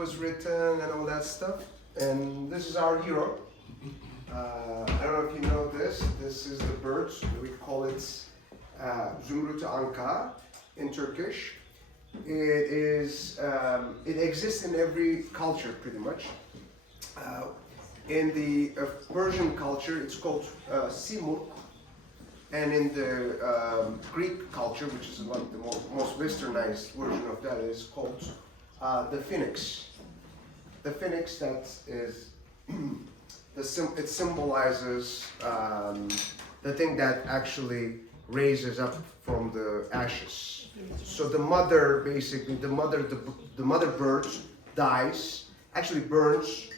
was written and all that stuff. And this is our hero. I don't know if you know this. This is the bird. We call it Zümrüt Anka in Turkish. It exists in every culture pretty much. In the Persian culture, it's called simurg, and in the Greek culture, which is like the most westernized version of that, is called the phoenix. The phoenix, that is, it symbolizes the thing that actually raises up from the ashes. So the mother, basically, the mother bird dies, actually burns,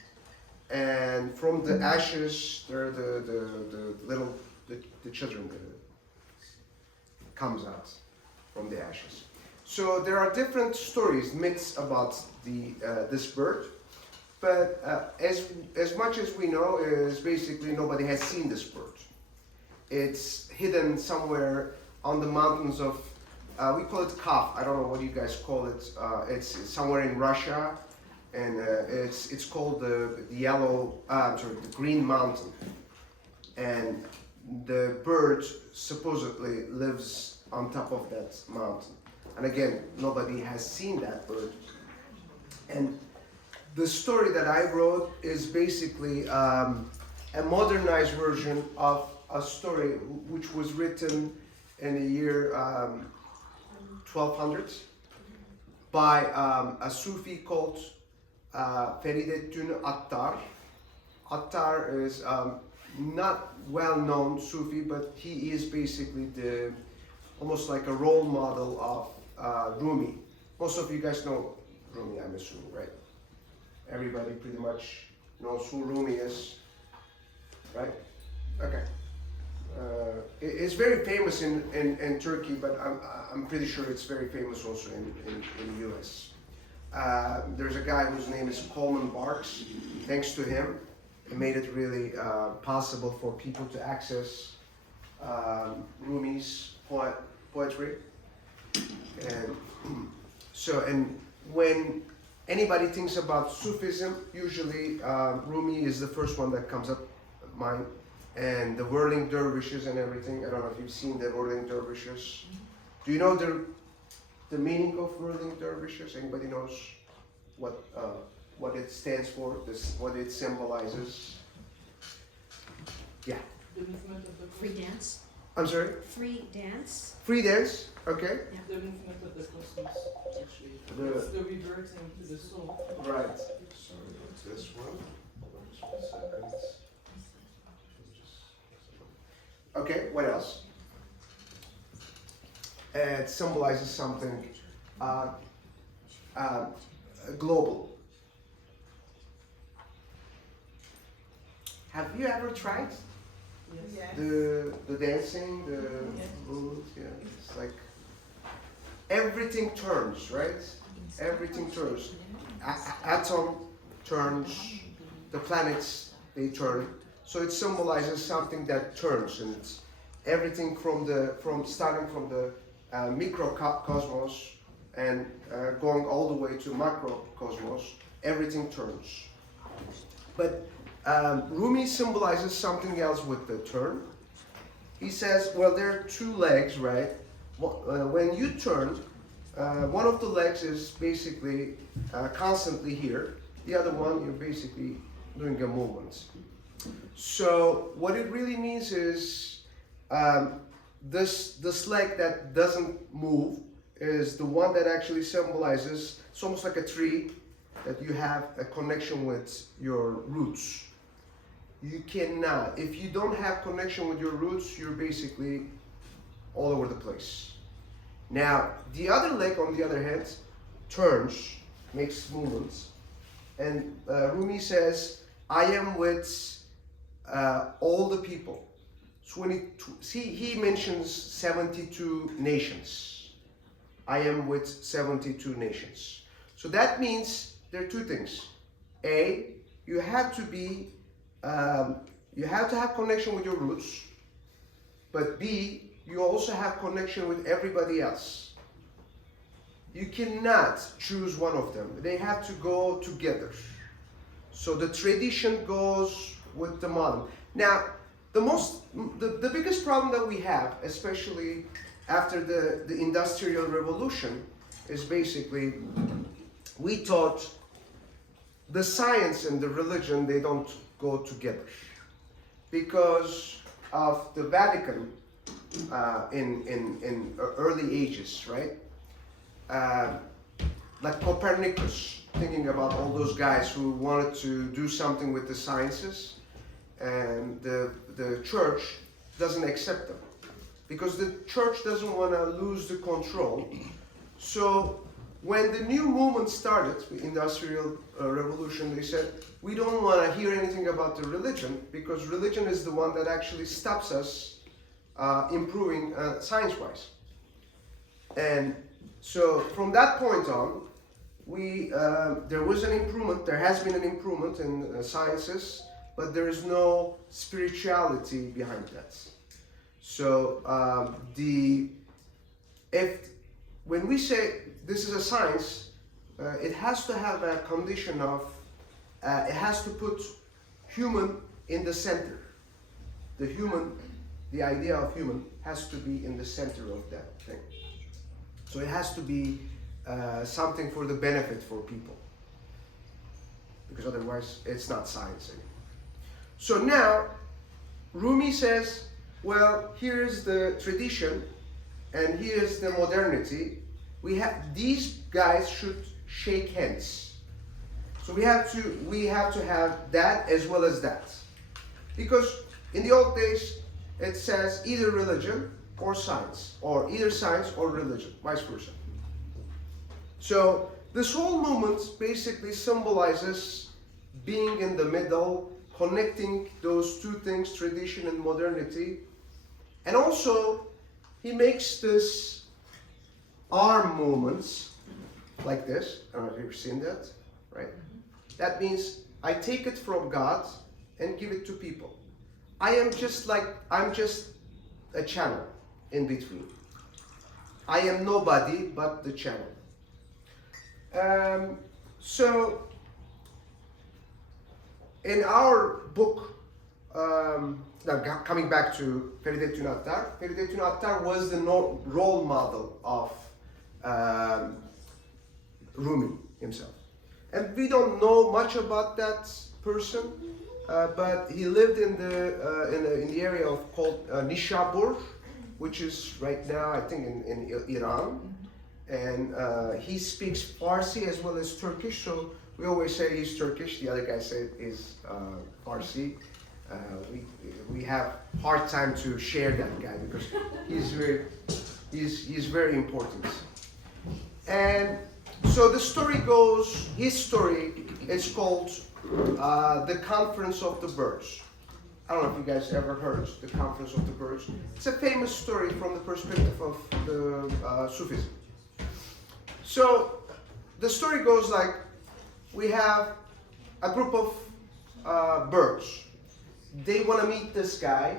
and from the ashes, there the children comes out from the ashes. So there are different stories, myths about this bird, but as much as we know is basically nobody has seen this bird. It's hidden somewhere on the mountains of, we call it Kaf. I don't know what you guys call it. It's somewhere in Russia, and it's called the Green Mountain. And the bird supposedly lives on top of that mountain. And again, nobody has seen that bird. And the story that I wrote is basically a modernized version of a story which was written in the year 1200 by a Sufi called Ferideddin Attar. Attar is not well-known Sufi, but he is basically almost like a role model of Rumi. Most of you guys know Rumi, I'm assuming, right? Everybody pretty much knows who Rumi is, right? Okay. It's very famous in Turkey, but I'm pretty sure it's very famous also in the US. There's a guy whose name is Coleman Barks. Thanks to him, it made it really possible for people to access Rumi's poetry. And when anybody thinks about Sufism, usually Rumi is the first one that comes up mind. And the whirling dervishes and everything. I don't know if you've seen the whirling dervishes. Do you know the meaning of whirling dervishes? Anybody knows what it stands for? What it symbolizes? Yeah. The movement of the Free dance. I'm sorry. Free dance. Free dance. Okay. Yeah. The movement of the cosmos, actually. It's the reverting to the soul. Right. Sorry, what's this one? Hold on just 1 second. Okay, what else? It symbolizes something global. Have you ever tried Yes. the dancing, the movement? Yeah, it's like everything turns, right? Everything turns. Atom turns, the planets, they turn. So it symbolizes something that turns, and it's everything starting from the microcosmos and going all the way to macrocosmos. Everything turns. But Rumi symbolizes something else with the turn. He says, well, there are two legs, right? When you turn, one of the legs is basically constantly here. The other one, you're basically doing a movement. So what it really means is this leg that doesn't move is the one that actually symbolizes, it's almost like a tree, that you have a connection with your roots. You cannot, if you don't have connection with your roots, you're basically all over the place. Now, the other leg, on the other hand, turns, makes movements, and Rumi says, I am with all the people. So when he mentions 72 nations. I am with 72 nations. So that means there are two things. A, you have to have connection with your roots. But B, you also have connection with everybody else. you cannot choose one of them. They have to go together. So the tradition goes with the modern. Now, the biggest problem that we have, especially after the Industrial Revolution, is basically we thought the science and the religion, they don't go together because of the Vatican in early ages, right? Like Copernicus, thinking about all those guys who wanted to do something with the sciences, and the church doesn't accept them because the church doesn't want to lose the control. So when the new movement started, the Industrial Revolution, they said, we don't want to hear anything about the religion because religion is the one that actually stops us improving science-wise. And so from that point on, there was an improvement, there has been an improvement in sciences, but there is no spirituality behind that. So when we say this is a science, it has to have a condition of, it has to put human in the center. The idea of human has to be in the center of that thing. So it has to be something for the benefit for people, because otherwise it's not science anymore. So now Rumi says, well, here's the tradition and here's the modernity. These guys should shake hands. So we have to have that as well as that, because in the old days it says either religion or science, or either science or religion, vice versa. So this whole movement basically symbolizes being in the middle, connecting those two things, tradition and modernity. And also, he makes this arm movements like this. I don't know if you've seen that, right? That means I take it from God and give it to people. I'm just a channel in between. I am nobody but the channel. So in our book, now coming back to Feridettin Attar was the role model of Rumi himself. And we don't know much about that person, but he lived in the area called Nishabur, which is right now, I think, in Iran. And he speaks Farsi as well as Turkish, so we always say he's Turkish, the other guy said he's Farsi. We have hard time to share that guy because he's very important. And so the story goes, his story is called The Conference of the Birds. I don't know if you guys ever heard The Conference of the Birds. It's a famous story from the perspective of the Sufism. So the story goes like, we have a group of birds. They want to meet this guy.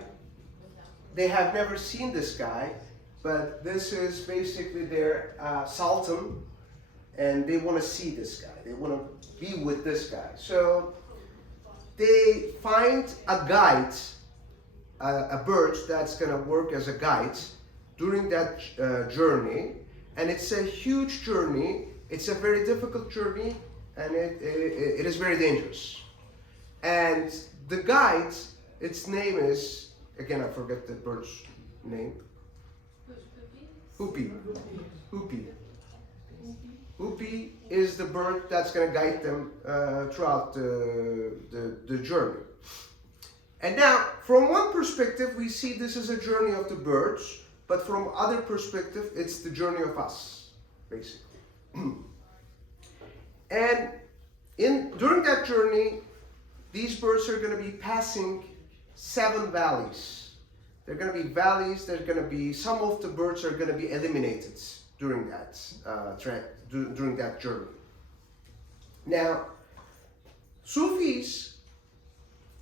They have never seen this guy, but this is basically their sultan, and they want to see this guy. They want to be with this guy. So they find a guide, a bird that's going to work as a guide during that journey. And it's a huge journey. It's a very difficult journey, and it is very dangerous. And the guide, its name is, again, I forget the bird's name. Hoopy. Hoopy is the bird that's going to guide them throughout the journey. And now, from one perspective, we see this is a journey of the birds, but from other perspective, it's the journey of us, basically. And during that journey, these birds are going to be passing 7 valleys. There are going to be valleys. Some of the birds are going to be eliminated during that during that journey. Now, Sufis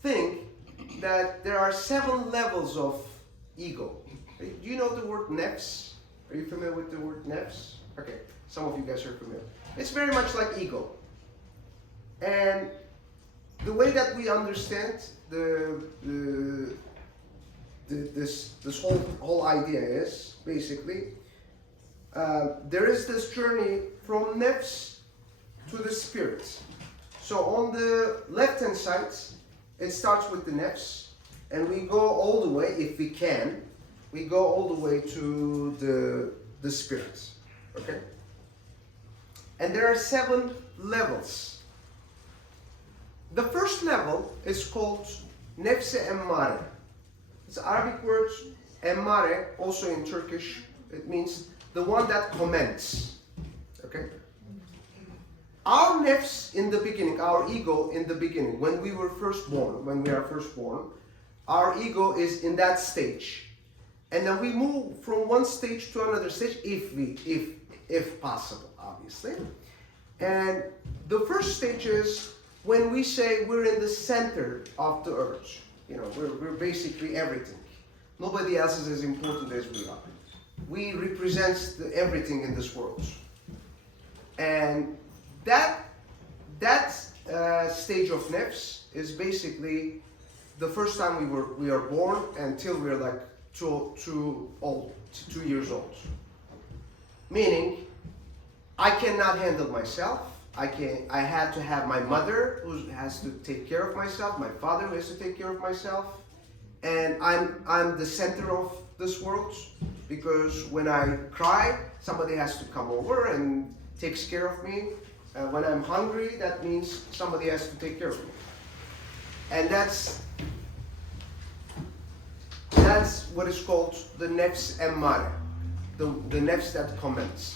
think that there are 7 levels of ego. Do you know the word nefs? Are you familiar with the word nefs? Okay. Some of you guys are familiar. It's very much like ego. And the way that we understand this whole idea is basically there is this journey from nefs to the spirit. So on the left hand side, it starts with the nefs, and we go all the way, if we can, we go all the way to the spirit. Okay? And there are 7 levels. The first level is called nefse emmare. It's an Arabic word, emmare, also in Turkish. It means the one that commends. Okay? Our nefs in the beginning, our ego in the beginning, when we are first born, our ego is in that stage. And then we move from one stage to another stage if possible, obviously. And the first stage is when we say we're in the center of the earth. You know, we're basically everything. Nobody else is as important as we are. We represent everything in this world. And that stage of nefs is basically the first time we are born until we're like 2 years old. Meaning, I cannot handle myself. I had to have my mother who has to take care of myself, my father who has to take care of myself, and I'm the center of this world, because when I cry, somebody has to come over and takes care of me. When I'm hungry, that means somebody has to take care of me. And that's what is called the nefs emmare, the nefs that comments.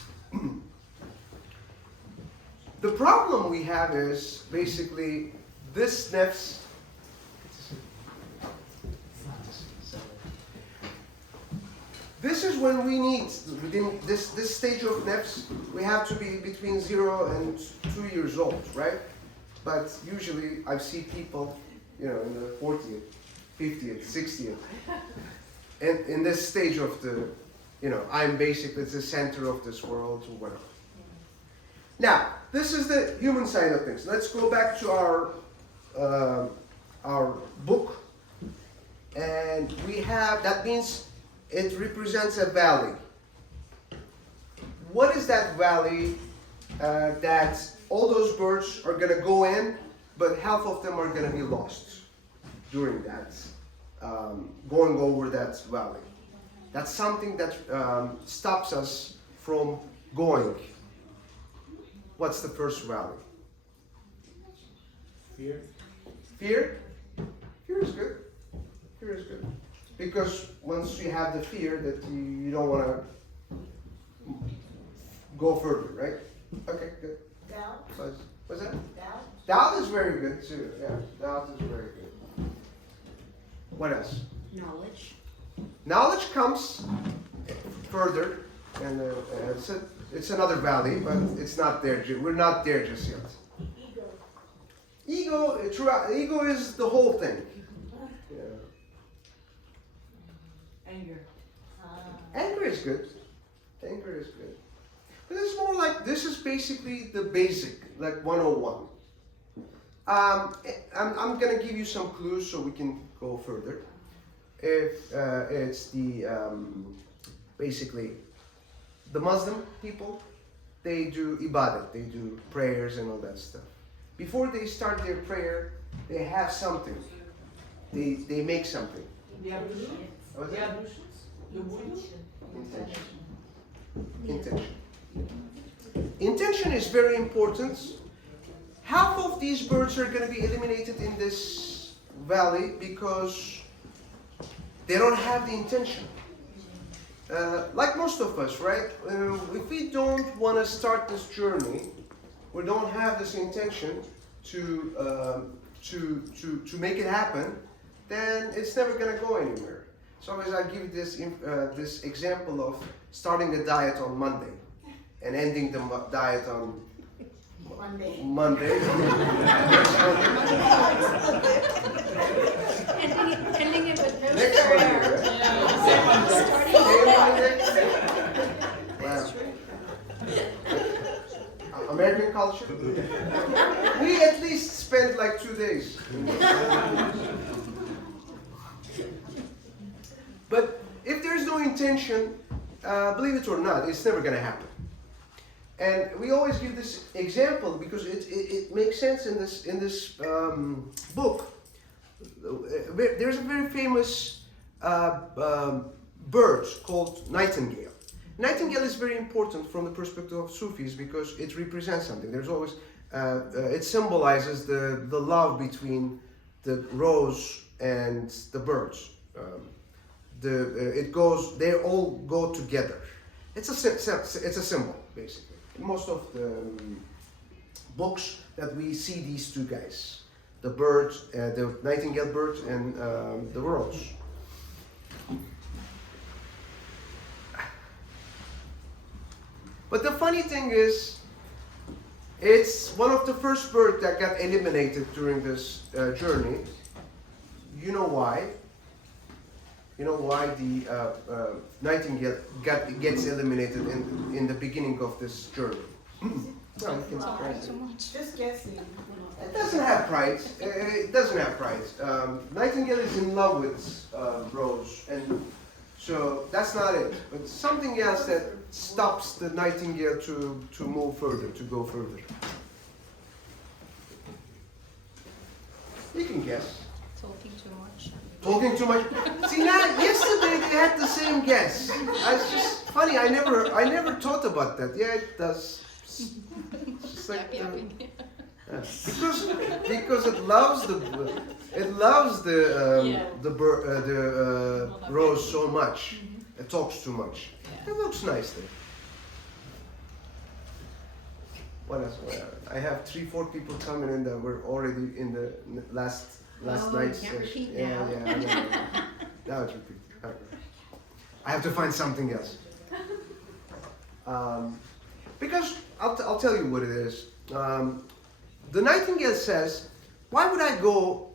The problem we have is basically this nefs. This is when we need, within this stage of nefs, we have to be between 0 and 2 years old, right? But usually I see people, you know, in the 40th, 50th, 60th, and in this stage of the, you know, I'm basically the center of this world or whatever. Now, this is the human side of things. Let's go back to our book, and we have, that means it represents a valley. What is that valley that all those birds are going to go in, but half of them are going to be lost during that, going over that valley? That's something that stops us from going. What's the first valley? Fear. Fear? Fear is good. Fear is good. Because once you have the fear that you don't want to go further, right? Okay, good. Doubt. What's that? Doubt. Doubt is very good too. Yeah, doubt is very good. What else? Knowledge. Knowledge comes further, and it's another valley, but it's not there. We're not there just yet. Ego. Ego is the whole thing. Yeah. Anger. Anger is good. Anger is good. But it's more like, this is basically the basic, like 101. I'm going to give you some clues so we can go further. If it's the, basically, the Muslim people, they do ibadat, they do prayers and all that stuff. Before they start their prayer, they have something. They make something. The ablution. What's The that? ablutions. The wudu. Intention. Intention is very important. Half of these birds are going to be eliminated in this valley because they don't have the intention. Like most of us, right? If we don't want to start this journey, we don't have this intention to make it happen, then it's never going to go anywhere. So as I give this example of starting a diet on Monday and ending the diet on Monday. Ending it with no Next prayer. Monday, right? Starting Wow. culture. We at least spent like 2 days. But if there's no intention, believe it or not, it's never going to happen. And we always give this example because it makes sense in this book. There's a very famous bird called nightingale. Nightingale is very important from the perspective of Sufis because it represents something. There's always it symbolizes the love between the rose and the birds. They all go together. It's a symbol basically. In most of the books that we see these two guys, the bird, the nightingale bird, and the rose. But the funny thing is, it's one of the first birds that got eliminated during this journey. You know why? You know why the nightingale gets eliminated in the beginning of this journey? Well, you can Just guessing. it doesn't have pride. It doesn't have pride. Nightingale is in love with Rose, and so that's not it. But something else that stops the nightingale to move further, to go further. You can guess. Talking too much. Talking too much. See, now yesterday they had the same guess. It's just funny. I never thought about that. Yeah, it does. It's just like because it loves the rose so much. It talks too much. It looks nice there. What else? I have 3-4 people coming in that were already in the last night's can't repeat yeah, now. yeah, I know. Now it's repeat. I have to find something else. Because I'll tell you what it is. The nightingale says, "Why would I go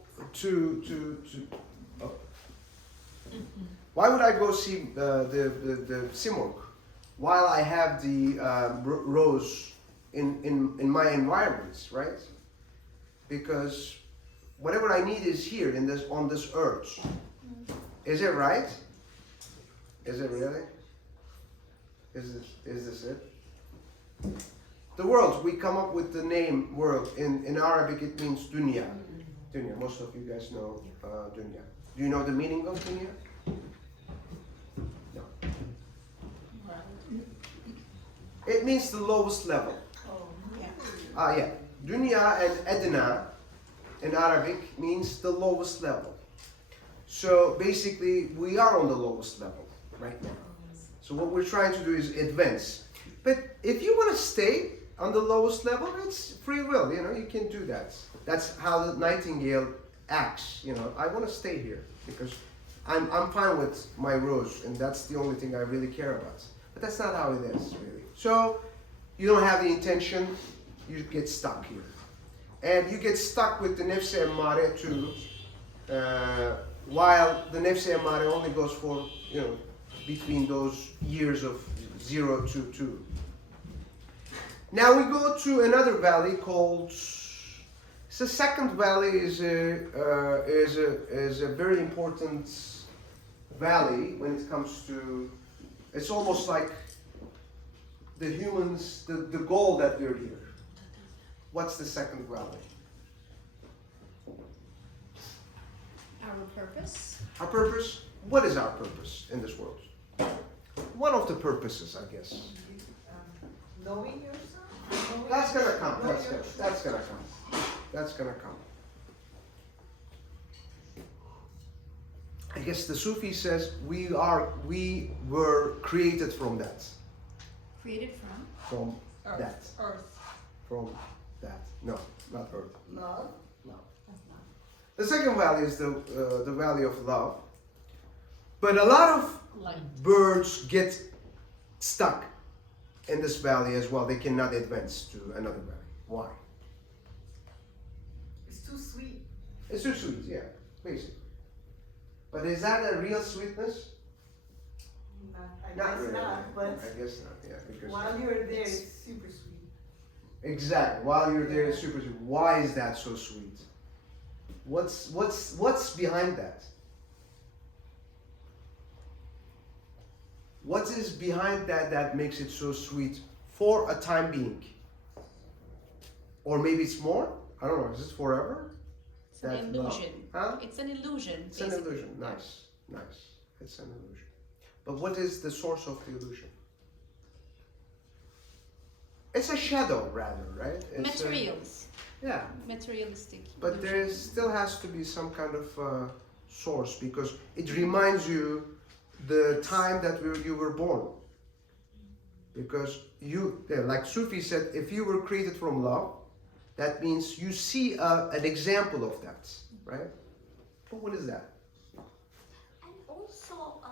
why would I go see the simurg while I have the rose in my environments, right? Because whatever I need is here on this earth. Is it right? Is it really? Is this it? The world, we come up with the name world. In Arabic it means dunya. Dunya. Most of you guys know dunya. Do you know the meaning of dunya? No. It means the lowest level. Yeah. Dunya and adna in Arabic means the lowest level. So basically we are on the lowest level right now. So what we're trying to do is advance. But if you want to stay on the lowest level, it's free will, you can do that. That's how the nightingale acts, I want to stay here because I'm fine with my rose and that's the only thing I really care about. But that's not how it is, really. So you don't have the intention, you get stuck here. And you get stuck with the nefs emmare too, while the nefs emmare only goes for, between those years of 0 to 2. Now we go to another valley called. The second valley is a very important valley when it comes to. It's almost like the humans, the goal that we're here. What's the second valley? Our purpose. Our purpose. What is our purpose in this world? One of the purposes, I guess. Knowing yourself? That's gonna come. That's gonna come. That's gonna come. I guess the Sufi says we were created from that. Created from? From Earth. that. Earth. From that. No, not earth. Love. No. The second valley is the valley of love. But a lot of birds get stuck in this valley as well. They cannot advance to another valley. Why? It's too sweet. It's too sweet, yeah, basically. But is that a real sweetness? I Not guess really. not, but I guess not, yeah. Because while you're there, it's super sweet. Exactly. While you're there, it's super sweet. Why is that so sweet? What's behind that? What is behind that that makes it so sweet for a time being? Or maybe it's more? I don't know. Is it forever? It's an illusion. Huh? It's an illusion. It's an illusion. Nice. Nice. It's an illusion. But what is the source of the illusion? It's a shadow, rather, right? It's Materials. yeah. Materialistic. But illusion. there still has to be some kind of source because it reminds you the time that you were born. Because like Sufi said, if you were created from love, that means you see an example of that, right? But what is that? And also,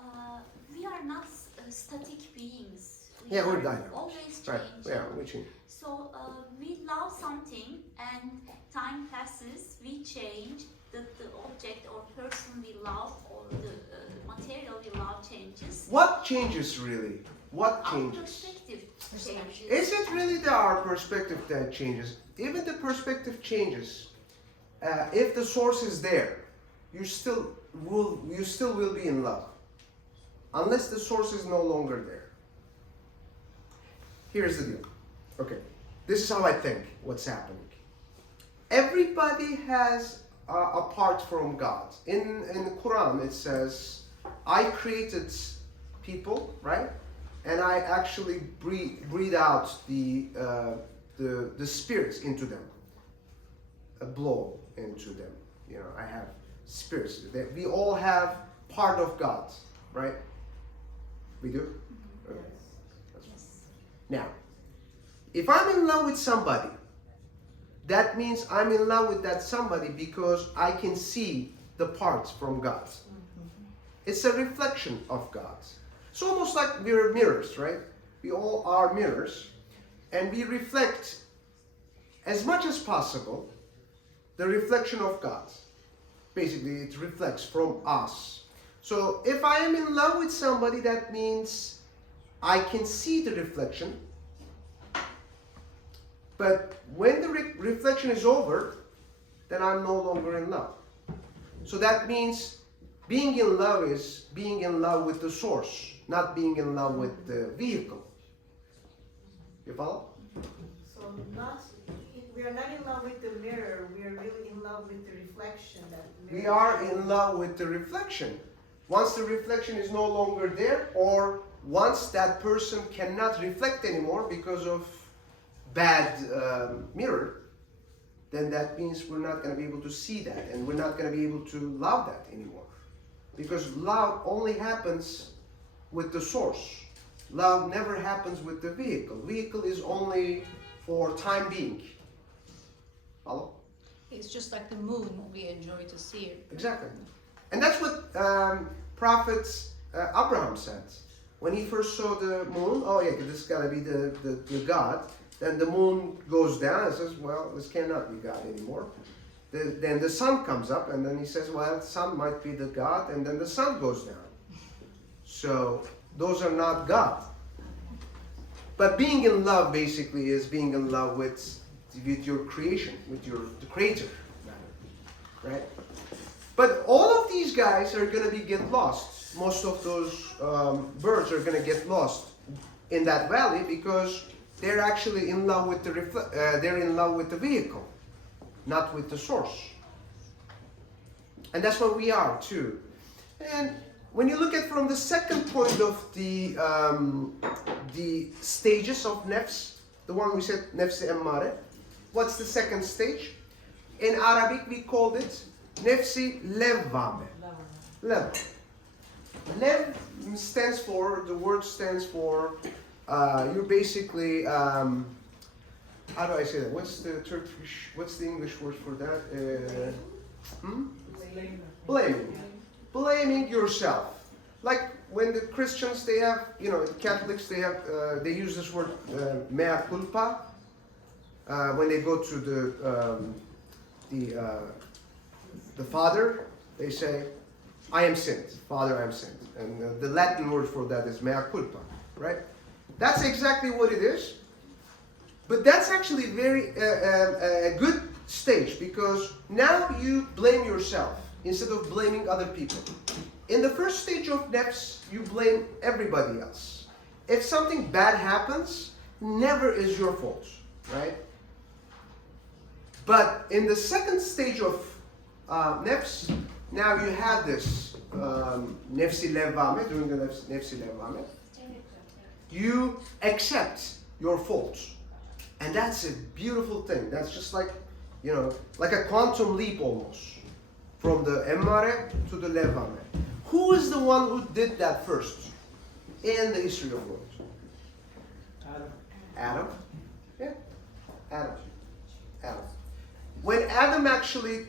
we are not static beings. Yeah, we're are dynamic. always Right? changing. Yeah, we change. So we love something, and time passes. We change. The object or person we love, or the material we love changes. What changes really? What Our changes? perspective changes. Is it really our perspective that changes? Even the perspective changes. If the source is there, you still will be in love, unless the source is no longer there. Here's the deal. Okay, this is how I think what's happening. Everybody has a part from God. In the Quran it says, I created people, right? And I actually breathe out the spirits into them, blow into them. You know, I have spirits. We all have part of God, right? We do? Okay. Now, if I'm in love with somebody, that means I'm in love with that somebody because I can see the parts from God. It's a reflection of God. It's almost like we're mirrors, right? We all are mirrors, and we reflect as much as possible the reflection of God. Basically, it reflects from us. So if I am in love with somebody, that means I can see the reflection. But when the reflection is over, then I'm no longer in love. So that means being in love is being in love with the source, not being in love with the vehicle. You follow? So we are not in love with the mirror, we are really in love with the reflection that the mirror We are in love with the reflection. Once the reflection is no longer there, or once that person cannot reflect anymore because of bad mirror, then that means we're not going to be able to see that, and we're not going to be able to love that anymore. Because love only happens with the source. Love never happens with the vehicle. Vehicle is only for time being. Follow? It's just like the moon. We enjoy to see it. Exactly. And that's what Prophet Abraham said. When he first saw the moon, oh yeah, this is got to be the God. Then the moon goes down and says, well, this cannot be God anymore. Then the sun comes up, and then he says, well, the sun might be the God, and then the sun goes down. So those are not God. But being in love basically is being in love with your creation, with the creator, right? But all of these guys are going to get lost. Most of those birds are going to get lost in that valley because they're actually in love with they're in love with the vehicle, not with the source. And that's what we are too. And when you look at from the second point of the stages of nefs, the one we said nefs-i emmare, what's the second stage? In Arabic we called it nefs-i levvame. Lev. Lev stands for, the word stands for, you're basically, how do I say that? What's the English word for that? Blaming. Blaming yourself. Like when the Christians, they have, Catholics, they use this word, mea culpa. When they go to the Father, they say, I am sinned. Father, I am sinned. And the Latin word for that is mea culpa, right? That's exactly what it is. But that's actually very a good stage, because now you blame yourself instead of blaming other people. In the first stage of nefs, you blame everybody else. If something bad happens, never is your fault, right? But in the second stage of nefs, now you have this nefsi levvame, during the nefsi levvame, you accept your faults. And that's a beautiful thing. That's just like, you know, like a quantum leap almost. From the emmare to the levvame. Who is the one who did that first in the history of the world? Adam. Adam? Yeah, Adam. Adam. When Adam actually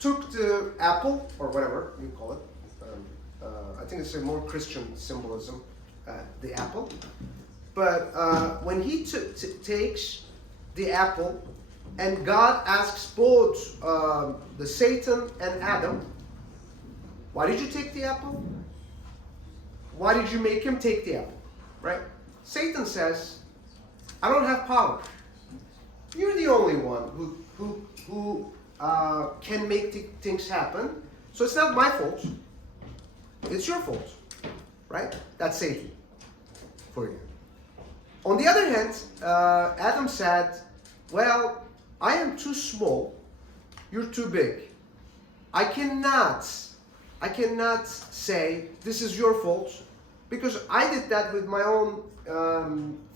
took the apple, or whatever you call it, I think it's a more Christian symbolism, the apple. But when he takes the apple, and God asks both the Satan and Adam, why did you take the apple? Why did you make him take the apple? Right? Satan says, I don't have power. You're the only one who can make things happen. So it's not my fault. It's your fault. Right? That's Satan for you. On the other hand, Adam said, well, I am too small. You're too big. I cannot say this is your fault, because I did that with my own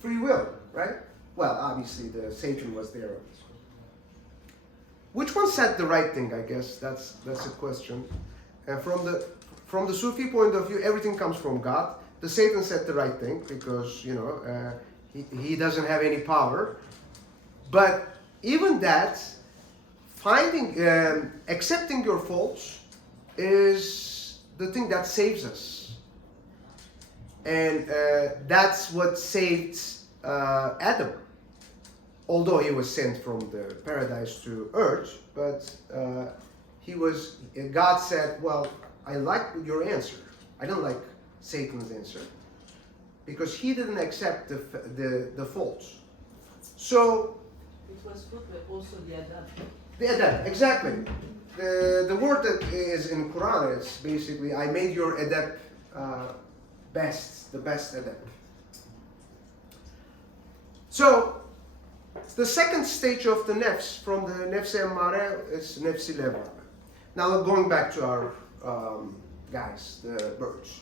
free will, right? Well, obviously the Satan was there. Which one said the right thing? I guess that's a question. From the Sufi point of view, everything comes from God. The Satan said the right thing because he doesn't have any power. But even that, accepting your faults is the thing that saves us. And that's what saved Adam. Although he was sent from the paradise to earth, but God said, well, I like your answer. I don't like Satan's answer. Because he didn't accept the faults. So, it was good, but also the Adam. The Adam, exactly. The word that is in Quran is basically, I made your adab best, the best adab. So, the second stage of the nefs, from the nefs emmare, is nefsi levvame. Now going back to our guys, the birds.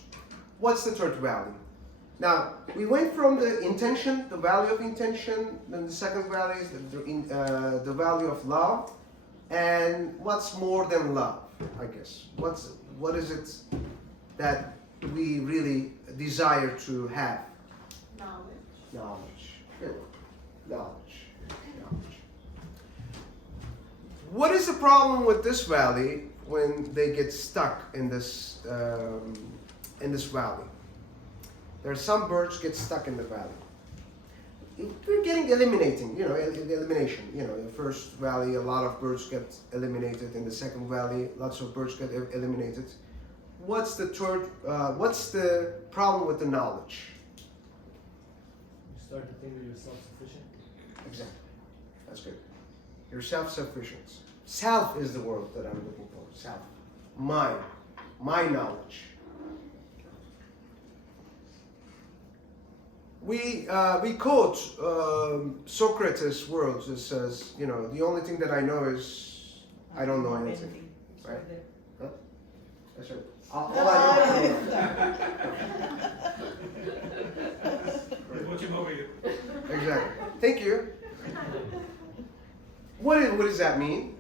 What's the third value? Now, we went from the intention, the value of intention, then the second value is the value of love, and what's more than love, I guess? What is it that we really desire to have? Knowledge. Knowledge. Good. Knowledge. What is the problem with this valley when they get stuck in this valley? There are some birds get stuck in the valley. We're getting elimination. The first valley, a lot of birds get eliminated. In the second valley, lots of birds get eliminated. What's the third? What's the problem with the knowledge? You start to think that you're self-sufficient. Exactly. That's good. You're self-sufficient. Self is the word that I'm looking for. Self. My knowledge. We quote Socrates' words. It says, the only thing that I know is I don't know anything. Right? Huh? That's right. All I know. Exactly. Thank you. What does that mean?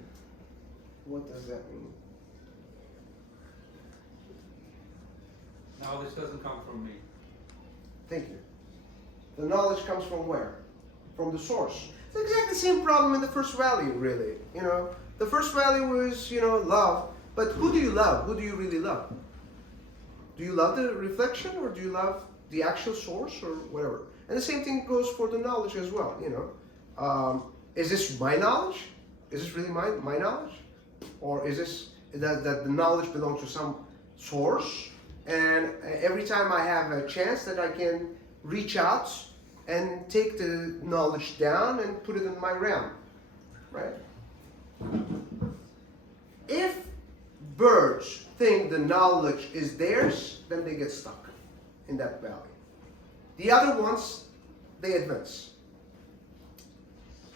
What does that mean? Knowledge doesn't come from me. Thank you. The knowledge comes from where? From the source. It's exactly the same problem in the first value, really. The first value was, love. But who do you love? Who do you really love? Do you love the reflection, or do you love the actual source, or whatever? And the same thing goes for the knowledge as well. Is this my knowledge? Is this really my knowledge? Or is this that the knowledge belongs to some source? And every time I have a chance that I can reach out and take the knowledge down and put it in my realm, right? If birds think the knowledge is theirs, then they get stuck in that valley. The other ones, they advance.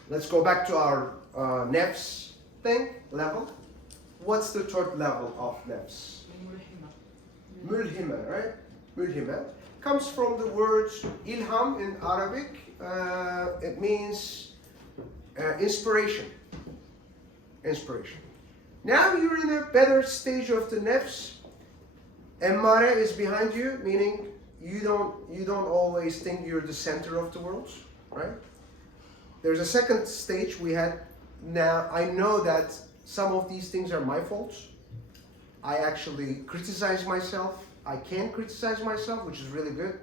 Let's go back to our nefs thing, level. What's the third level of nefs? Mulhima, right? Mulhima comes from the word ilham in Arabic. It means inspiration. Inspiration. Now you're in a better stage of the nefs. Emmare is behind you, meaning you don't always think you're the center of the world, right? There's a second stage we had. Now I know that some of these things are my faults. I actually criticize myself. I can criticize myself, which is really good.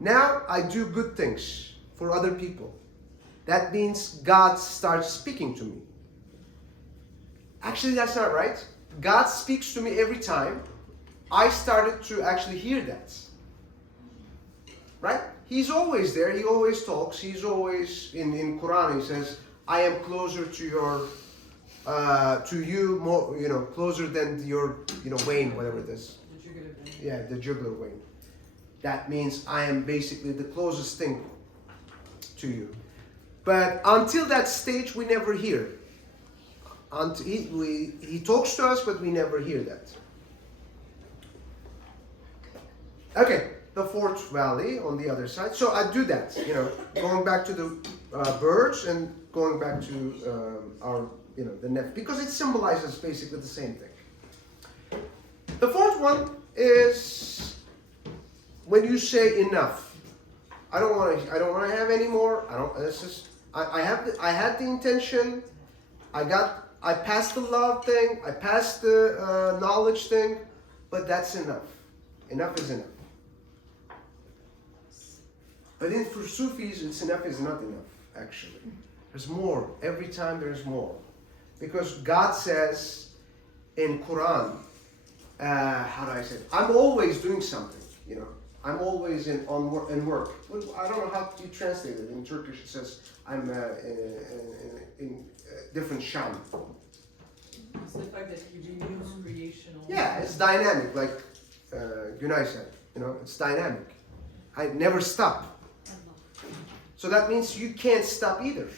Now I do good things for other people. That means God starts speaking to me. Actually, that's not right. God speaks to me every time. I started to actually hear that. Right? He's always there. He always talks. He's always in Quran. He says, "I am closer to your, to you more, closer than your, vein, whatever it is." The jugular vein. Yeah, the jugular vein. That means I am basically the closest thing to you. But until that stage, we never hear. Until he talks to us, but we never hear that. Okay, the fourth valley on the other side. So I do that, going back to the birds and going back to our, the nef, because it symbolizes basically the same thing. The fourth one is when you say enough. I don't want to have any more. I had the intention. I passed the love thing. I passed the knowledge thing, but that's enough. Enough is enough. But for Sufis, it's enough is not enough, actually. There's more. Every time there's more. Because God says in Quran, how do I say it? I'm always doing something, I'm always in work. I don't know how you translate it. In Turkish it says, I'm in different shan. It's the fact that he renews creation. Yeah, it's dynamic, like Günay said. It's dynamic. I never stop. So that means you can't stop either.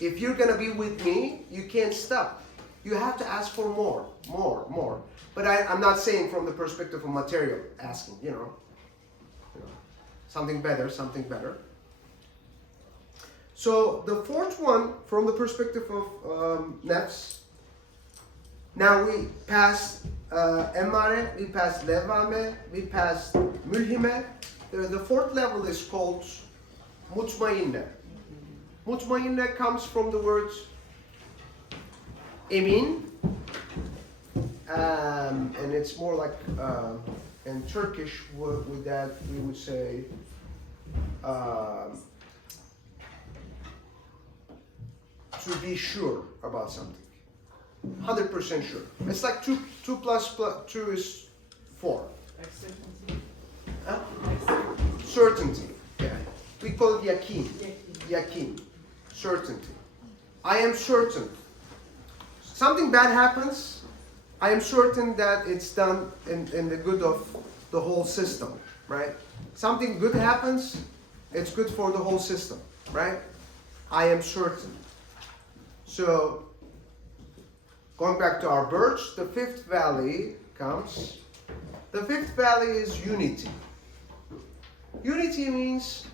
If you're going to be with me, you can't stop. You have to ask for more. But I'm not saying from the perspective of material asking, something better. So the fourth one, from the perspective of nefs, now we passed emmare, we passed levame, we passed mulhime. The fourth level is called mutmainne. Mutmainne comes from the word emin, and it's more like in Turkish with that we would say to be sure about something, 100% sure. It's like 2 plus 2 is 4. Acceptance. Huh? Certainty. Yeah. We call it yakin. Yakin. Certainty. I am certain. Something bad happens, I am certain that it's done in the good of the whole system, right? Something good happens, it's good for the whole system, right? I am certain. So, going back to our birds, the fifth valley comes. The fifth valley is unity. Unity means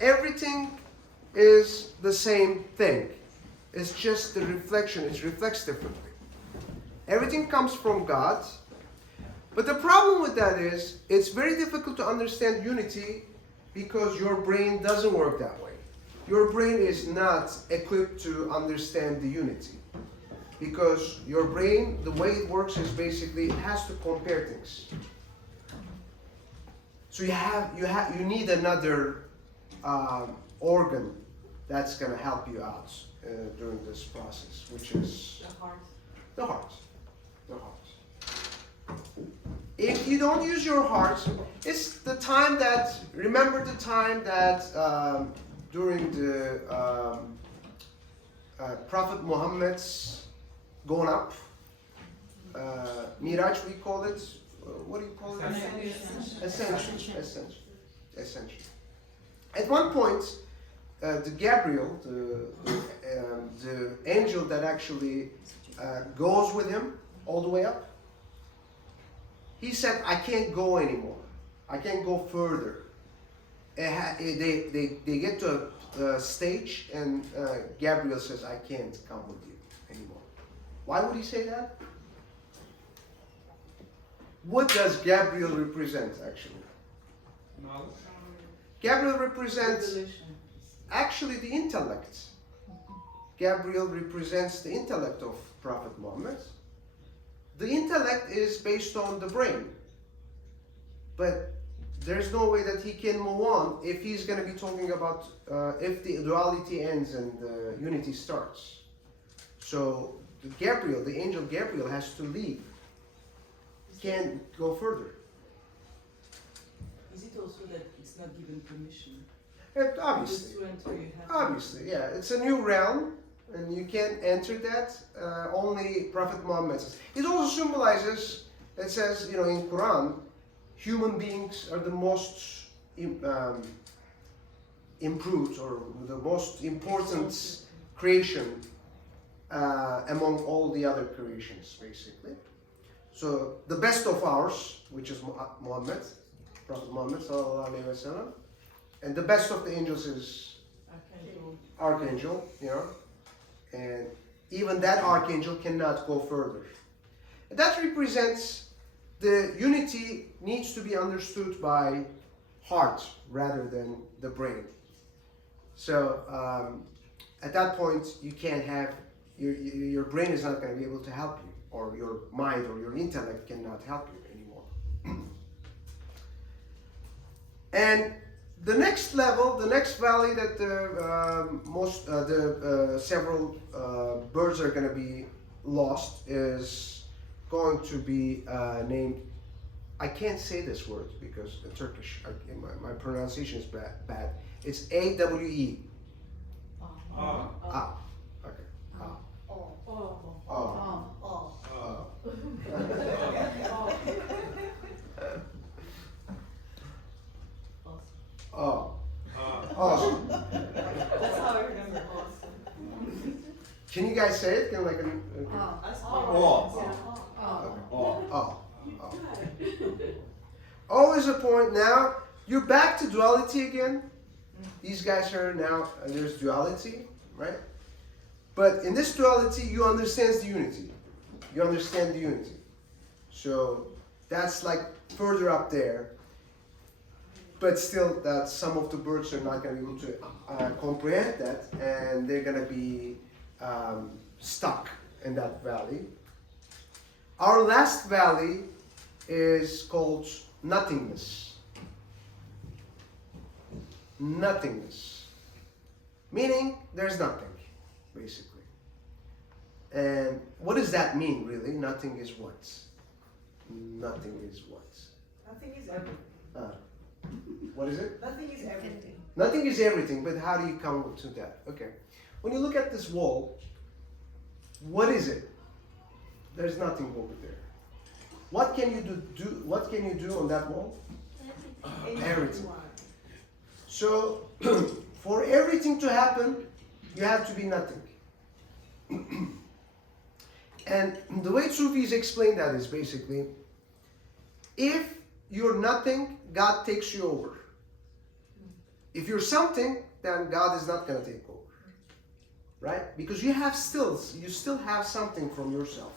everything is the same thing. It's just the reflection, it reflects differently. Everything comes from God. But the problem with that is, it's very difficult to understand unity because your brain doesn't work that way. Your brain is not equipped to understand the unity. Because your brain, the way it works is basically, it has to compare things. So you need another organ that's going to help you out during this process, which is The heart. the heart. The heart. If you don't use your heart, it's the time that, remember the time that during the Prophet Muhammad's going up, Miraj we call it, what do you call it? Ascension. At one point, the Gabriel, the angel that actually goes with him all the way up, he said, I can't go anymore. I can't go further. They get to a stage and Gabriel says, I can't come with you anymore. Why would he say that? What does Gabriel represent actually? Knowledge. Gabriel represents Revelation. actually the intellect. Gabriel represents the intellect of Prophet Muhammad. The intellect is based on the brain. But there's no way that he can move on if he's going to be talking about if the duality ends and the unity starts. So Gabriel, the angel Gabriel, has to leave. He can't go further. Is it also that it's not given permission? Obviously. Just to enter, you have to. Obviously, yeah. It's a new realm, and you can't enter that. Only Prophet Muhammad says. It also symbolizes, it says, in Quran, human beings are the most improved or the most important creation among all the other creations, basically. So the best of ours, which is Muhammad, Prophet Muhammad sallallahu alaihi wasallam, and the best of the angels is Archangel, and even that Archangel cannot go further. And that represents the unity needs to be understood by heart rather than the brain. So at that point, you can't have, your brain is not going to be able to help you, or your mind or your intellect cannot help you anymore. And the next level, the next valley that several birds are going to be lost is going to be named, I can't say this word because it's Turkish, my pronunciation is bad. It's A-W-E. Ah. Okay. Ah. Oh. Oh. Awesome. That's how I remember awesome. Can you guys say it? Can like O is a point. Now you're back to duality again. These guys are now there's duality, right? But in this duality, you understand the unity. You understand the unity. So that's like further up there. But still, that some of the birds are not going to be able to comprehend that, and they're going to be stuck in that valley. Our last valley is called nothingness. Nothingness. Meaning, there's nothing, basically. And what does that mean, really? Nothing is what? Nothing is what? Nothing is everything. What is it? Nothing is everything. Nothing is everything, but how do you come to that? Okay. When you look at this wall, what is it? There's nothing over there. What can you do? What can you do on that wall? Everything. So, for everything to happen, you have to be nothing. And the way Sufis explain that is basically, if you're nothing, God takes you over. If you're something, then God is not going to take over. Right? Because you still have something from yourself.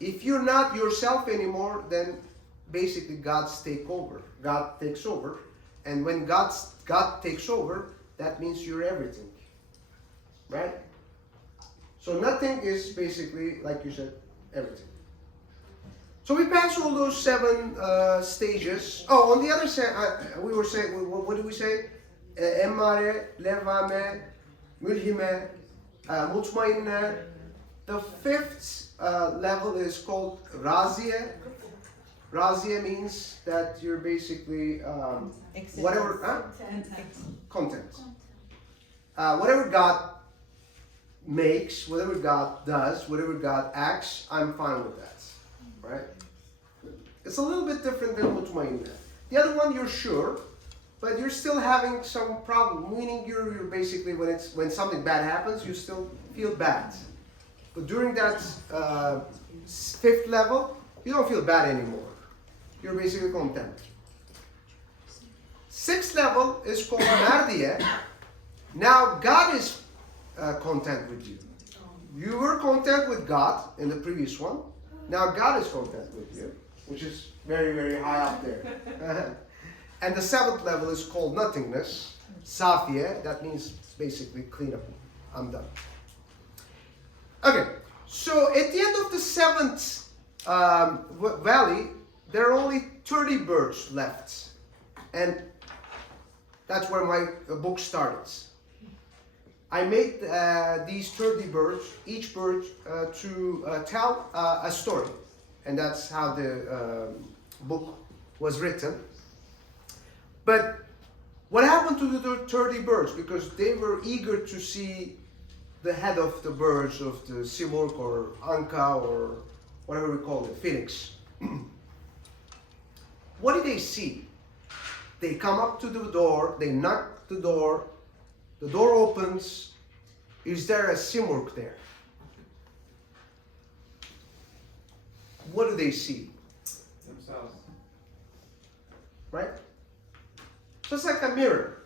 If you're not yourself anymore, then basically God takes over. And when God takes over, that means you're everything. Right? So nothing is basically, like you said, everything. So we pass all those 7 stages. Oh, on the other side, we were saying, what did we say? Emmare, levame, mulhime, mutmainne. The 5th level is called raziye. Raziye means that you're basically whatever content. Whatever God makes, whatever God does, whatever God acts, I'm fine with that, right? It's a little bit different than mutmainna. The other one, you're sure, but you're still having some problem. Meaning you're basically when something bad happens, you still feel bad. But during that fifth level, you don't feel bad anymore. You're basically content. Sixth level is called Mardiye. Now God is content with you. You were content with God in the previous one. Now God is content with you, which is very, very high up there. And the seventh level is called nothingness, Safiye. That means basically clean up. I'm done. Okay, so at the end of the seventh valley, there are only 30 birds left. And that's where my book starts. I made these 30 birds, each bird to tell a story. And that's how the book was written. But what happened to the 30 birds? Because they were eager to see the head of the birds, of the simurg or anka or whatever we call it, phoenix. What did they see? They come up to the door, they knock the door opens. Is there a simurg there? What do they see? Themselves. Right? Just like a mirror.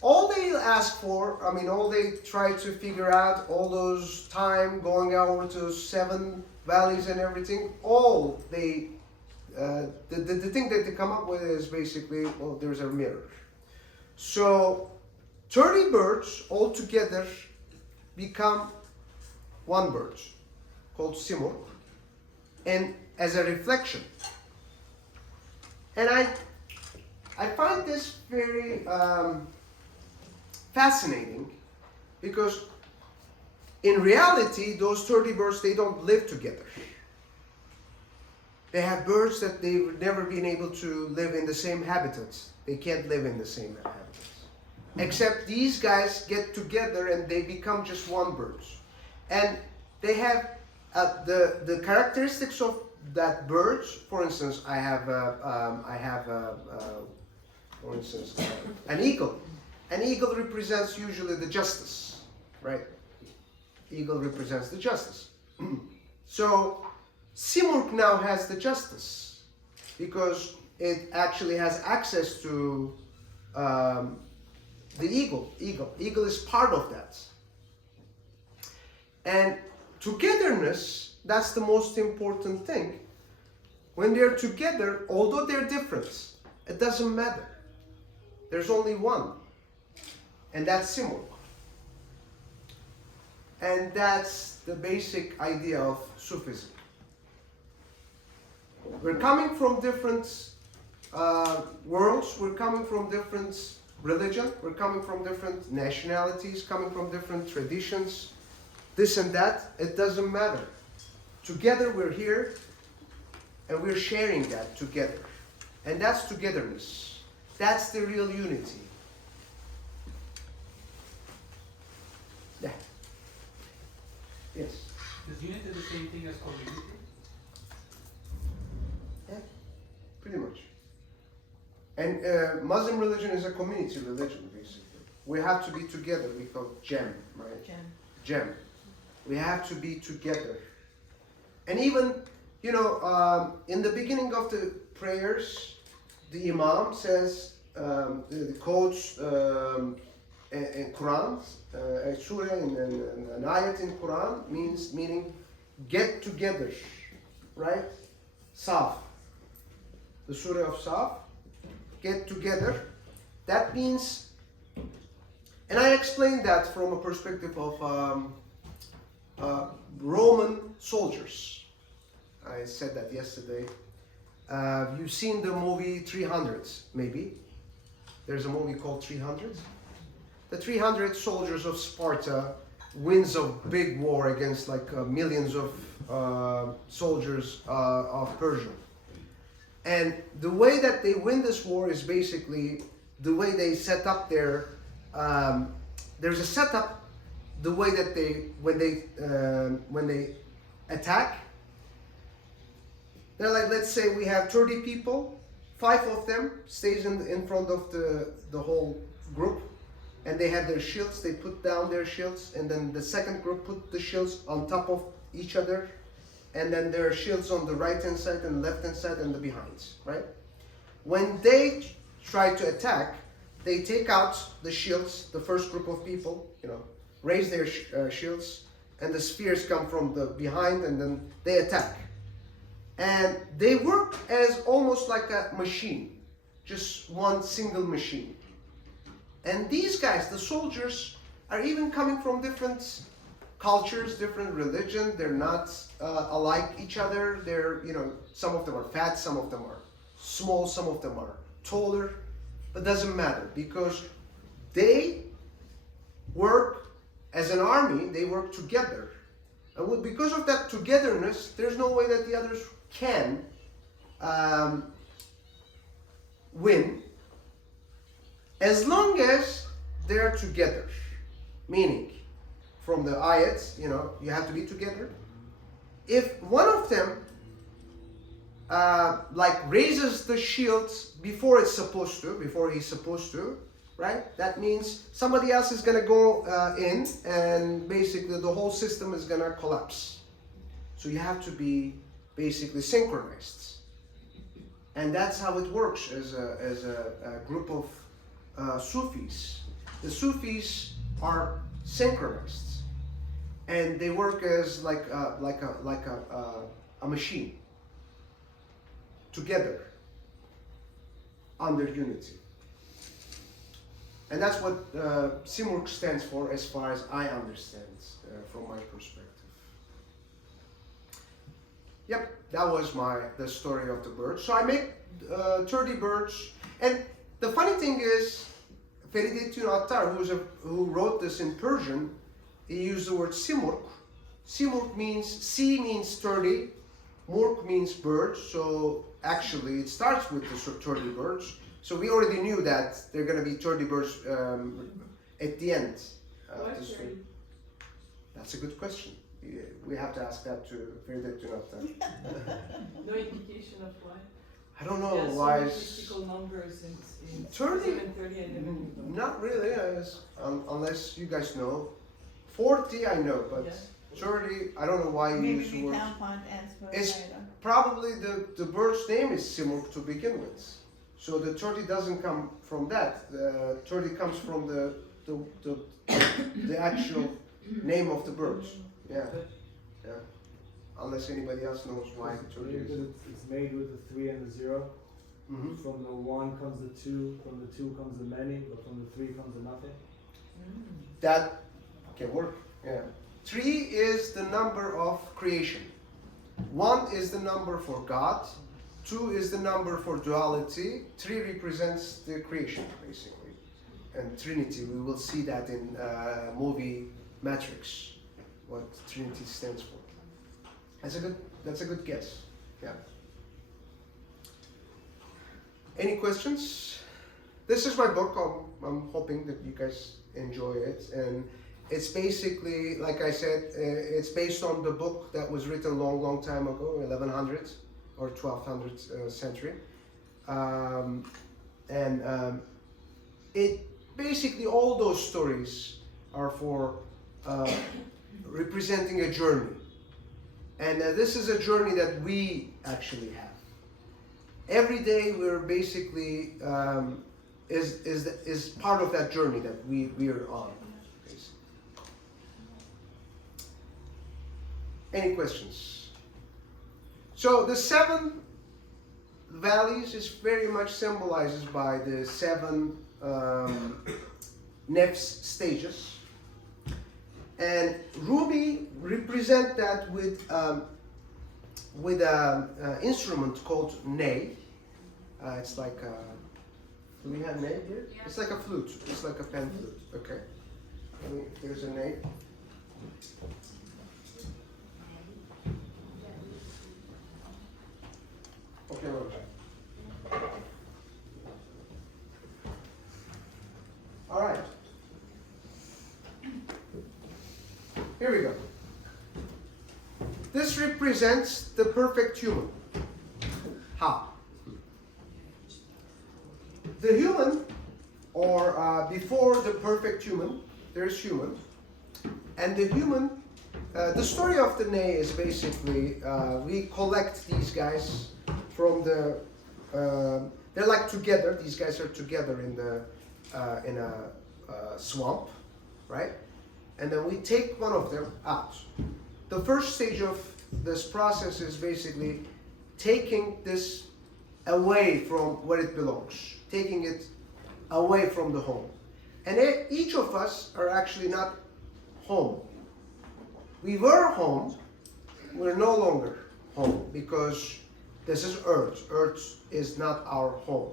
All they ask for, all they try to figure out, all those time going over to 7 valleys and everything, all they, the thing that they come up with is basically, well, there's a mirror. So 30 birds all together become one bird called simurg, and as a reflection. And I find this very fascinating, because in reality those 30 birds, they don't live together. They have birds that they've never been able to live in the same habitats. They can't live in the same habitats. Except these guys get together and they become just one bird. And they have the characteristics of that bird. For instance, I have an eagle. An eagle represents usually the justice, right? Eagle represents the justice. So simurg now has the justice because it actually has access to the eagle. Eagle is part of that. And togetherness, that's the most important thing. When they're together, although they're different, it doesn't matter. There's only one. And that's simurg. And that's the basic idea of Sufism. We're coming from different worlds, we're coming from different religion, we're coming from different nationalities, coming from different traditions, this and that, it doesn't matter. Together we're here and we're sharing that together. And that's togetherness. That's the real unity. Yeah. Yes. Is unity the same thing as community? Yeah, pretty much. And Muslim religion is a community religion, basically. We have to be together. We call it Jem, right? Jem. We have to be together. And even, in the beginning of the prayers, the Imam says, the quotes in Quran, a surah and an ayat in Quran meaning get together, right? Saf. The surah of Saf, get together. That means, and I explained that from a perspective of Roman soldiers. I said that yesterday. You've seen the movie 300, maybe. There's a movie called 300. The 300 soldiers of Sparta wins a big war against like millions of soldiers of Persia. And the way that they win this war is basically the way they set up their. There's a setup. The way that when they attack, they're like, let's say we have 30 people, 5 of them stays in front of the whole group, and they have their shields. They put down their shields, and then the second group put the shields on top of each other, and then there are shields on the right hand side and left hand side and the behinds, right? When they try to attack, they take out the shields, the first group of people, raise their shields, and the spears come from the behind, and then they attack. And they work as almost like a machine, just one single machine. And these guys, the soldiers, are even coming from different cultures, different religion. They're not alike each other. They're, some of them are fat, some of them are small, some of them are taller. It doesn't matter, because they work as an army. They work together, and because of that togetherness, there's no way that the others can win, as long as they're together. Meaning, from the ayats, you have to be together. If one of them raises the shield before he's supposed to, right? That means somebody else is gonna go in, and basically the whole system is gonna collapse. So you have to be basically synchronized, and that's how it works as a group of Sufis. The Sufis are synchronized, and they work as like a machine, together, under unity. And that's what Simurg stands for, as far as I understand, from my perspective. Yep, that was the story of the birds. So I make 30 birds, and the funny thing is, Feridettin Attar, who wrote this in Persian, he used the word Simurg. Simurg means 30, Murg means birds, so actually it starts with the 30 birds. So we already knew that there are going to be 30 birds at the end. Why 30? That's a good question. We have to ask that to Feridettin Attar. No indication of why? I don't know There are why. so many mystical numbers in 30? 30 I never knew them. Not really, unless you guys know. 40 I know, but 30, I don't know why you Maybe use the we word. can find answer It's later. probably the bird's name is Simurg to begin with. So the 30 doesn't come from that. The 30 comes from the actual name of the birds. Yeah. Unless anybody else knows why the 30 Because is. it's made with the 3 and the 0. Mhm. From the 1 comes the 2, from the 2 comes the many, but from the 3 comes the nothing. That can work. Yeah. 3 is the number of creation. 1 is the number for God. 2 is the number for duality. 3 represents the creation, basically, and Trinity. We will see that in movie Matrix, what Trinity stands for. That's a good guess. Yeah. Any questions? This is my book. I'm hoping that you guys enjoy it, and it's basically, like I said, it's based on the book that was written a long time ago, 1100 or 1200 century, it basically, all those stories are for representing a journey, and this is a journey that we actually have. Every day we're basically is part of that journey that we are on. Basically. Any questions? So the 7 valleys is very much symbolized by the 7 nefs stages, and Rumi represent that with an instrument called ney. It's like a, do we have ney here? Yeah. It's like a flute. It's like a pan flute. Okay. There's a ney. Okay, well, here we go. This represents the perfect human. How? The human, or before the perfect human, there's human. And the human, the story of the Ney is basically, we collect these guys from the, they're like together, these guys are together in a swamp, right? And then we take one of them out. The first stage of this process is basically taking this away from where it belongs, taking it away from the home. And each of us are actually not home. We were home, we're no longer home because this is Earth. Earth is not our home.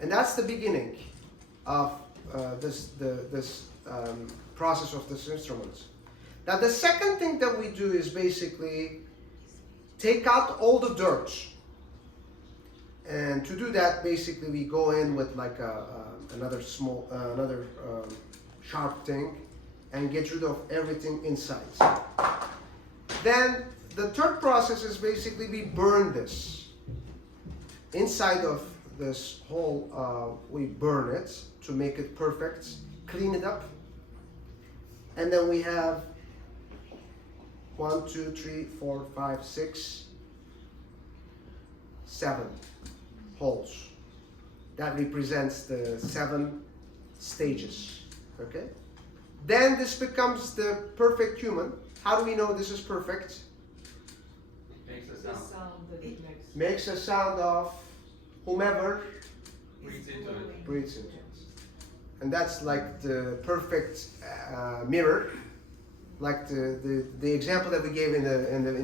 And that's the beginning of this process of this instrument. Now the second thing that we do is basically take out all the dirt. And to do that, basically we go in with like another sharp thing and get rid of everything inside. Then the third process is basically we burn this. Inside of this hole, we burn it to make it perfect, clean it up. And then we have 1, 2, 3, 4, 5, 6, 7 holes. That represents the 7 stages, okay? Then this becomes the perfect human. How do we know this is perfect? Makes a The sound. sound that it makes. Makes a sound of whomever Breathes into it. breathes into it. And that's like the perfect mirror, like the example that we gave in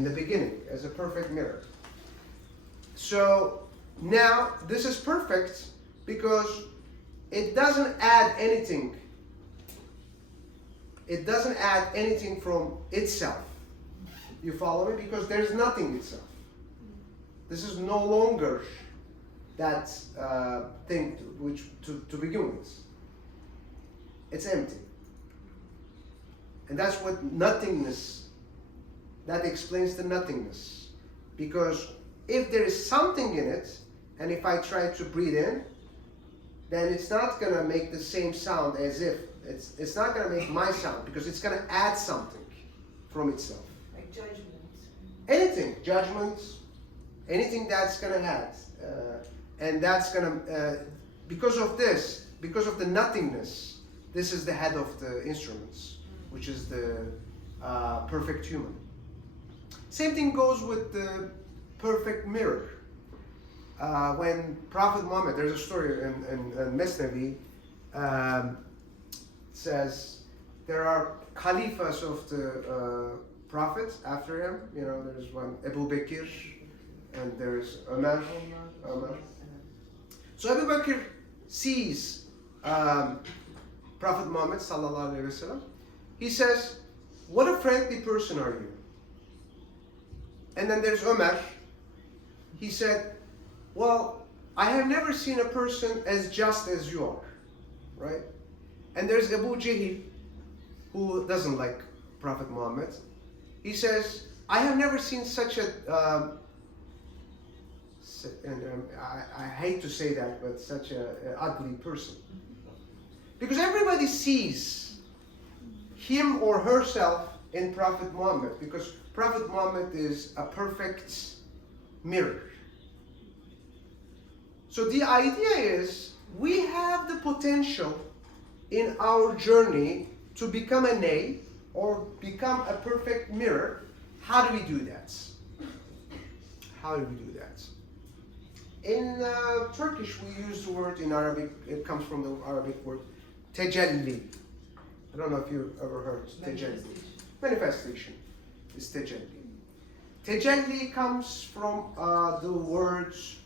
the beginning as a perfect mirror. So now this is perfect because it doesn't add anything. It doesn't add anything from itself. You follow me? Because there's nothing itself. This is no longer that thing to begin with. It's empty. And that's what nothingness, that explains the nothingness. Because if there is something in it, and if I try to breathe in, then it's not going to make the same sound as if, it's not going to make my sound, because it's going to add something from itself. Like judgment. Anything, judgments, anything that's going to add. And that's going to, because of this, because of the nothingness, this is the head of the instruments, which is the perfect human. Same thing goes with the perfect mirror. When Prophet Muhammad, there's a story in Mesnevi, says there are caliphs of the prophets after him. You know, there's one Abu Bakr, and there's Umar. So Abu Bakr sees Prophet Muhammad sallallahu alaihi wasallam. He says, "What a friendly person are you?" And then there's Umar. He said, "Well, I have never seen a person as just as you are," right? And there's Abu Jahl, who doesn't like Prophet Muhammad. He says, "I have never seen such a I hate to say that, but such a ugly person." Because everybody sees him or herself in Prophet Muhammad, because Prophet Muhammad is a perfect mirror. So the idea is we have the potential in our journey to become a Ney or become a perfect mirror. How do we do that? How do we do that? In Turkish, we use the word, in Arabic, it comes from the Arabic word tecelli. I don't know if you've ever heard tecelli. Manifestation is tecelli. Tecelli comes from the words,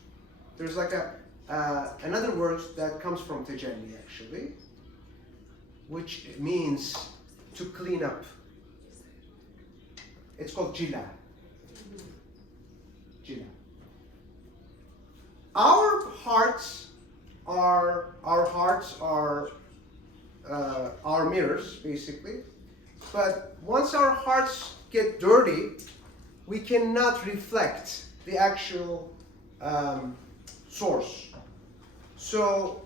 there's like another word that comes from tecelli actually, which means to clean up. It's called jila. Jila. Our hearts are our mirrors, basically. but once our hearts get dirty, we cannot reflect the actual source. So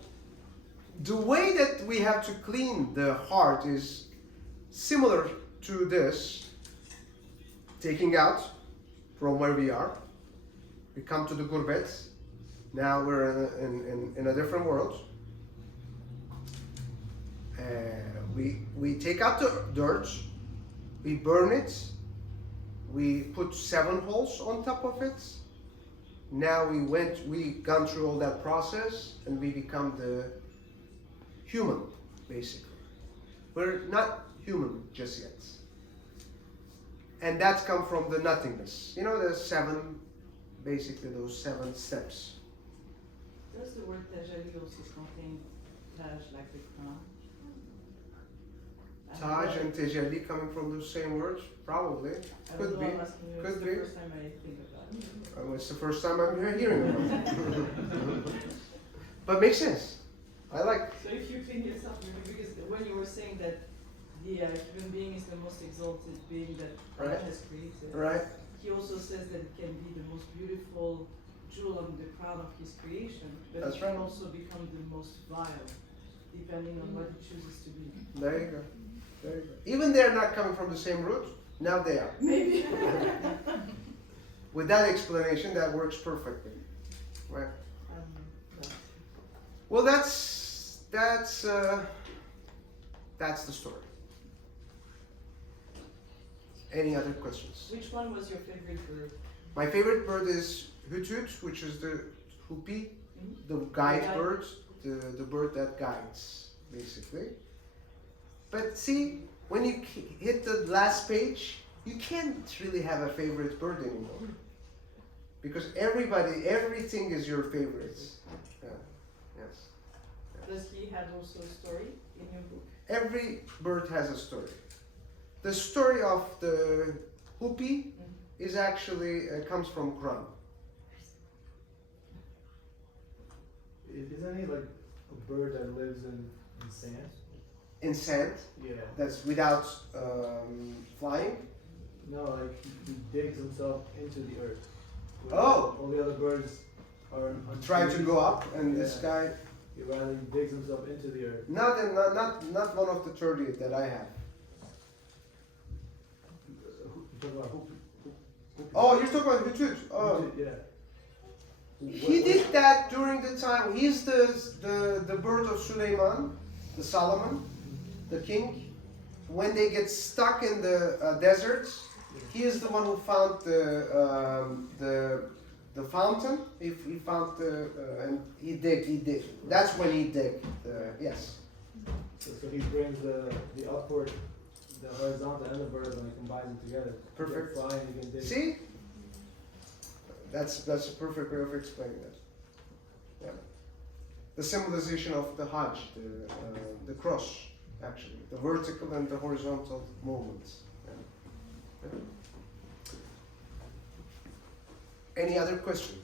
the way that we have to clean the heart is similar to this. Taking out from where we are. We come to the gurbet. Now we're in a different world. We take out the dirt, we burn it, we put 7 holes on top of it. Now we gone through all that process and we become the human, basically. We're not human just yet. And that's come from the nothingness. You know, the 7, basically those 7 steps. Does the word tajali also contain taj like the crown? Taj and tejalli coming from the same words? Probably. Could be. I'm asking you, Could it's be. the first time I think about it. It's the first time I'm hearing about it. But makes sense. I like. So if you clean yourself, maybe because when you were saying that the human being is the most exalted being that God Right. has created, Right? he also says that it can be the most beautiful jewel on the crown of his creation, but That's it can right. also become the most vile, depending on what it chooses to be. There you go. There you go. Even they're not coming from the same root, now they are. Maybe. With that explanation, that works perfectly. Right. No. Well, that's the story. Any other questions? Which one was your favorite bird? My favorite bird is hut, which is the hoopie, the guide Guide. bird, the bird that guides, basically. But see, when you hit the last page, you can't really have a favorite bird anymore. Because everything is your favorite. Yeah. Yes. Does he have also a story in your book? Every bird has a story. The story of the hoopie is actually comes from Quran. Isn't he like a bird that lives in sand? In sand, Yeah. that's without flying. No, like he digs himself into the earth. Oh. All the other birds are on Try to trees. go up, and this Yeah. guy. He rather digs himself into the earth. Not one of the 30 that I have. You talk about hoop. Oh, you're talking about Hutut. Oh, Yeah. he did that during the time. He's the bird of Suleiman, the Solomon, the king. When they get stuck in the desert, he is the one who found the fountain. He found and he dig. That's when he dig. Yes. So he brings the upward, the horizontal and the vertical, and he combines them together. Perfect. You can fly and you can dig. See? That's a perfect way of explaining that. Yeah. The symbolization of the Hajj, the cross, actually, the vertical and the horizontal movements. Yeah. Yeah. Any other question?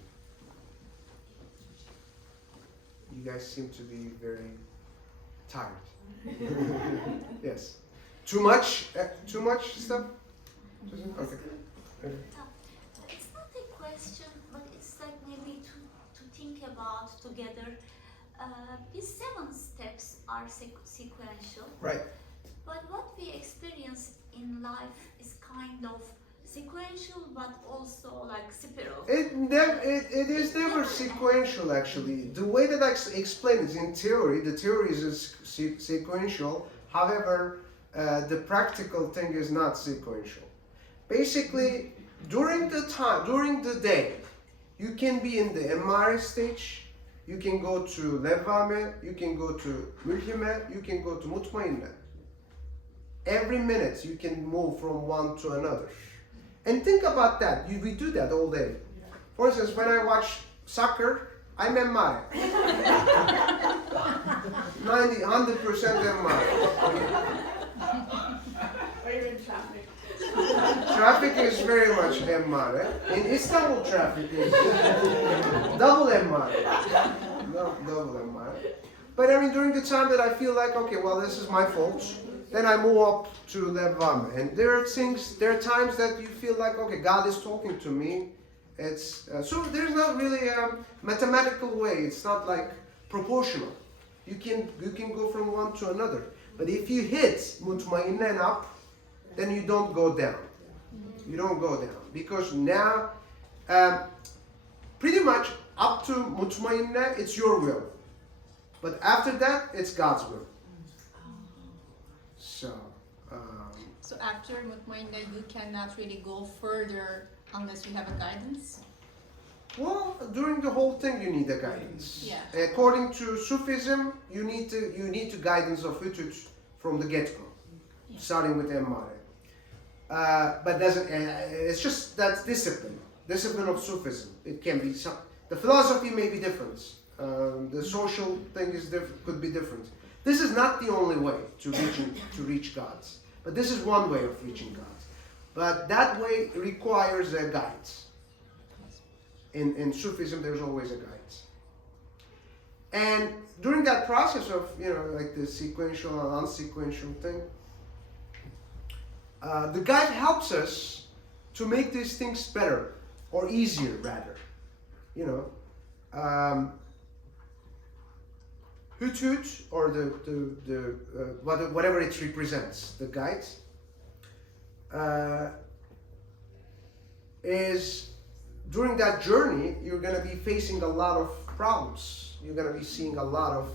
You guys seem to be very tired. Yes. Too much? Too much stuff? Okay. It's not a question, but it's like maybe to think about together. These 7 steps are sequential, Right. but what we experience in life is kind of sequential, but also like spiral. It is never sequential, actually. The way that I explain it in theory, the theory is sequential. However, the practical thing is not sequential. Basically, during the day, you can be in the Emmare stage, you can go to Levvame, you can go to Mulhime, you can go to Mutmainne. Every minute you can move from one to another. And think about that, we do that all day. For instance, when I watch soccer, I'm Emmare. 100% Emmare. Or you're in traffic. Traffic is very much Emmare. In Istanbul, traffic is double Emmare. No, double Emmare. But I mean, during the time that I feel like, okay, well, this is my fault, then I move up to Levam. And there are times that you feel like, okay, God is talking to me. It's so there's not really a mathematical way. It's not like proportional. You can go from one to another. But if you hit mutmainna and up, then you don't go down. You don't go down because now, pretty much up to mutmainna, it's your will. But after that, it's God's will. So. So after Mutmainna, you cannot really go further unless you have a guidance? Well, during the whole thing, you need a guidance. Yeah. According to Sufism, you need to guidance of Hütüt from the get-go, starting with Emmare. But it's just that's discipline of Sufism. It can be some. The philosophy may be different. The social thing could be different. This is not the only way to reach God, but this is one way of reaching God. But that way requires a guide. In Sufism, there's always a guide. And during that process of, like the sequential and unsequential thing, the guide helps us to make these things better or easier, rather. Hütüt, or whatever it represents, the guide, is during that journey you're going to be facing a lot of problems. You're going to be seeing a lot of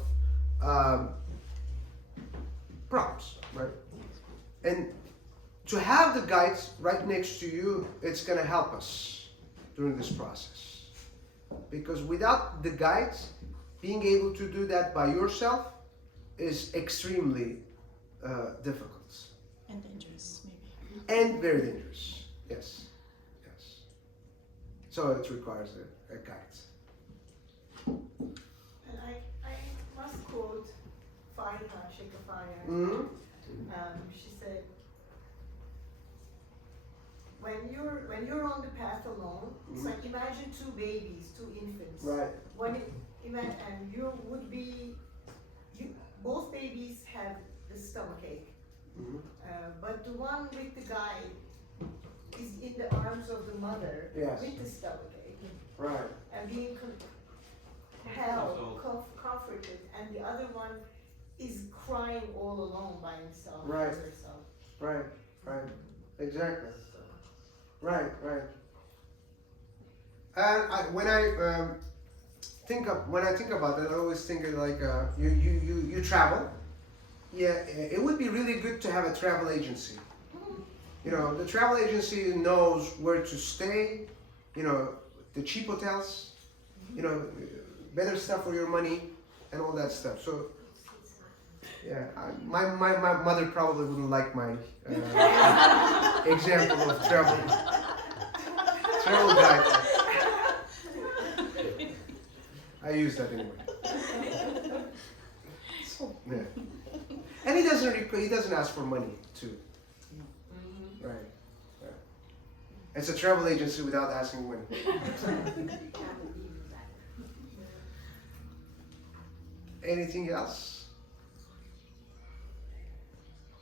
problems, right? And to have the guide right next to you, it's going to help us during this process. Because without the guide, being able to do that by yourself is extremely difficult. And dangerous, maybe. And very dangerous, yes. So it requires a guide. And I must quote Fariha, Sheikh Fariha. Mm-hmm. She said, when you're on the path alone, it's like imagine two babies, two infants. Right. And both babies have the stomach ache, but the one with the guide is in the arms of the mother with the stomach ache, Right. and being held, comforted, and the other one is crying all alone by himself or Right. herself. Right. Exactly. Right. And when I think about it, I always think of like you travel. Yeah, it would be really good to have a travel agency. The travel agency knows where to stay. The cheap hotels. Better stuff for your money and all that stuff. So. Yeah, my mother probably wouldn't like my example of travel guide. I use that anyway. Yeah. And he doesn't ask for money too. Right. It's a travel agency without asking money. Anything else?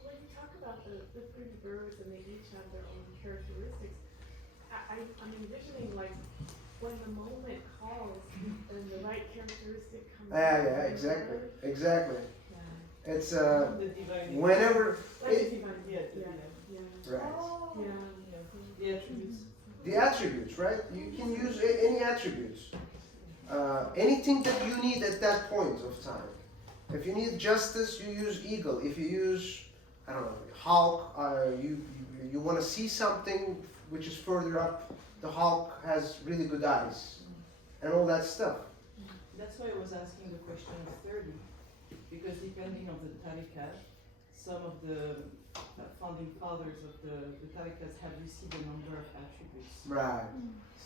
When you talk about the three birds and they each have their own characteristics, I'm envisioning like when the moment calls and the right characteristic comes out. Yeah, exactly. Yeah. It's The divine. whenever Like it, the divine, right. The attributes. The attributes, right? You can use any attributes. Anything that you need at that point of time. If you need justice, you use eagle. If you use, I don't know, hawk, you want to see something which is further up, the hawk has really good eyes. And all that stuff. That's why I was asking the question of 30, because depending on the tariqat, some of the founding fathers of the tariqats have received a number of attributes. Right.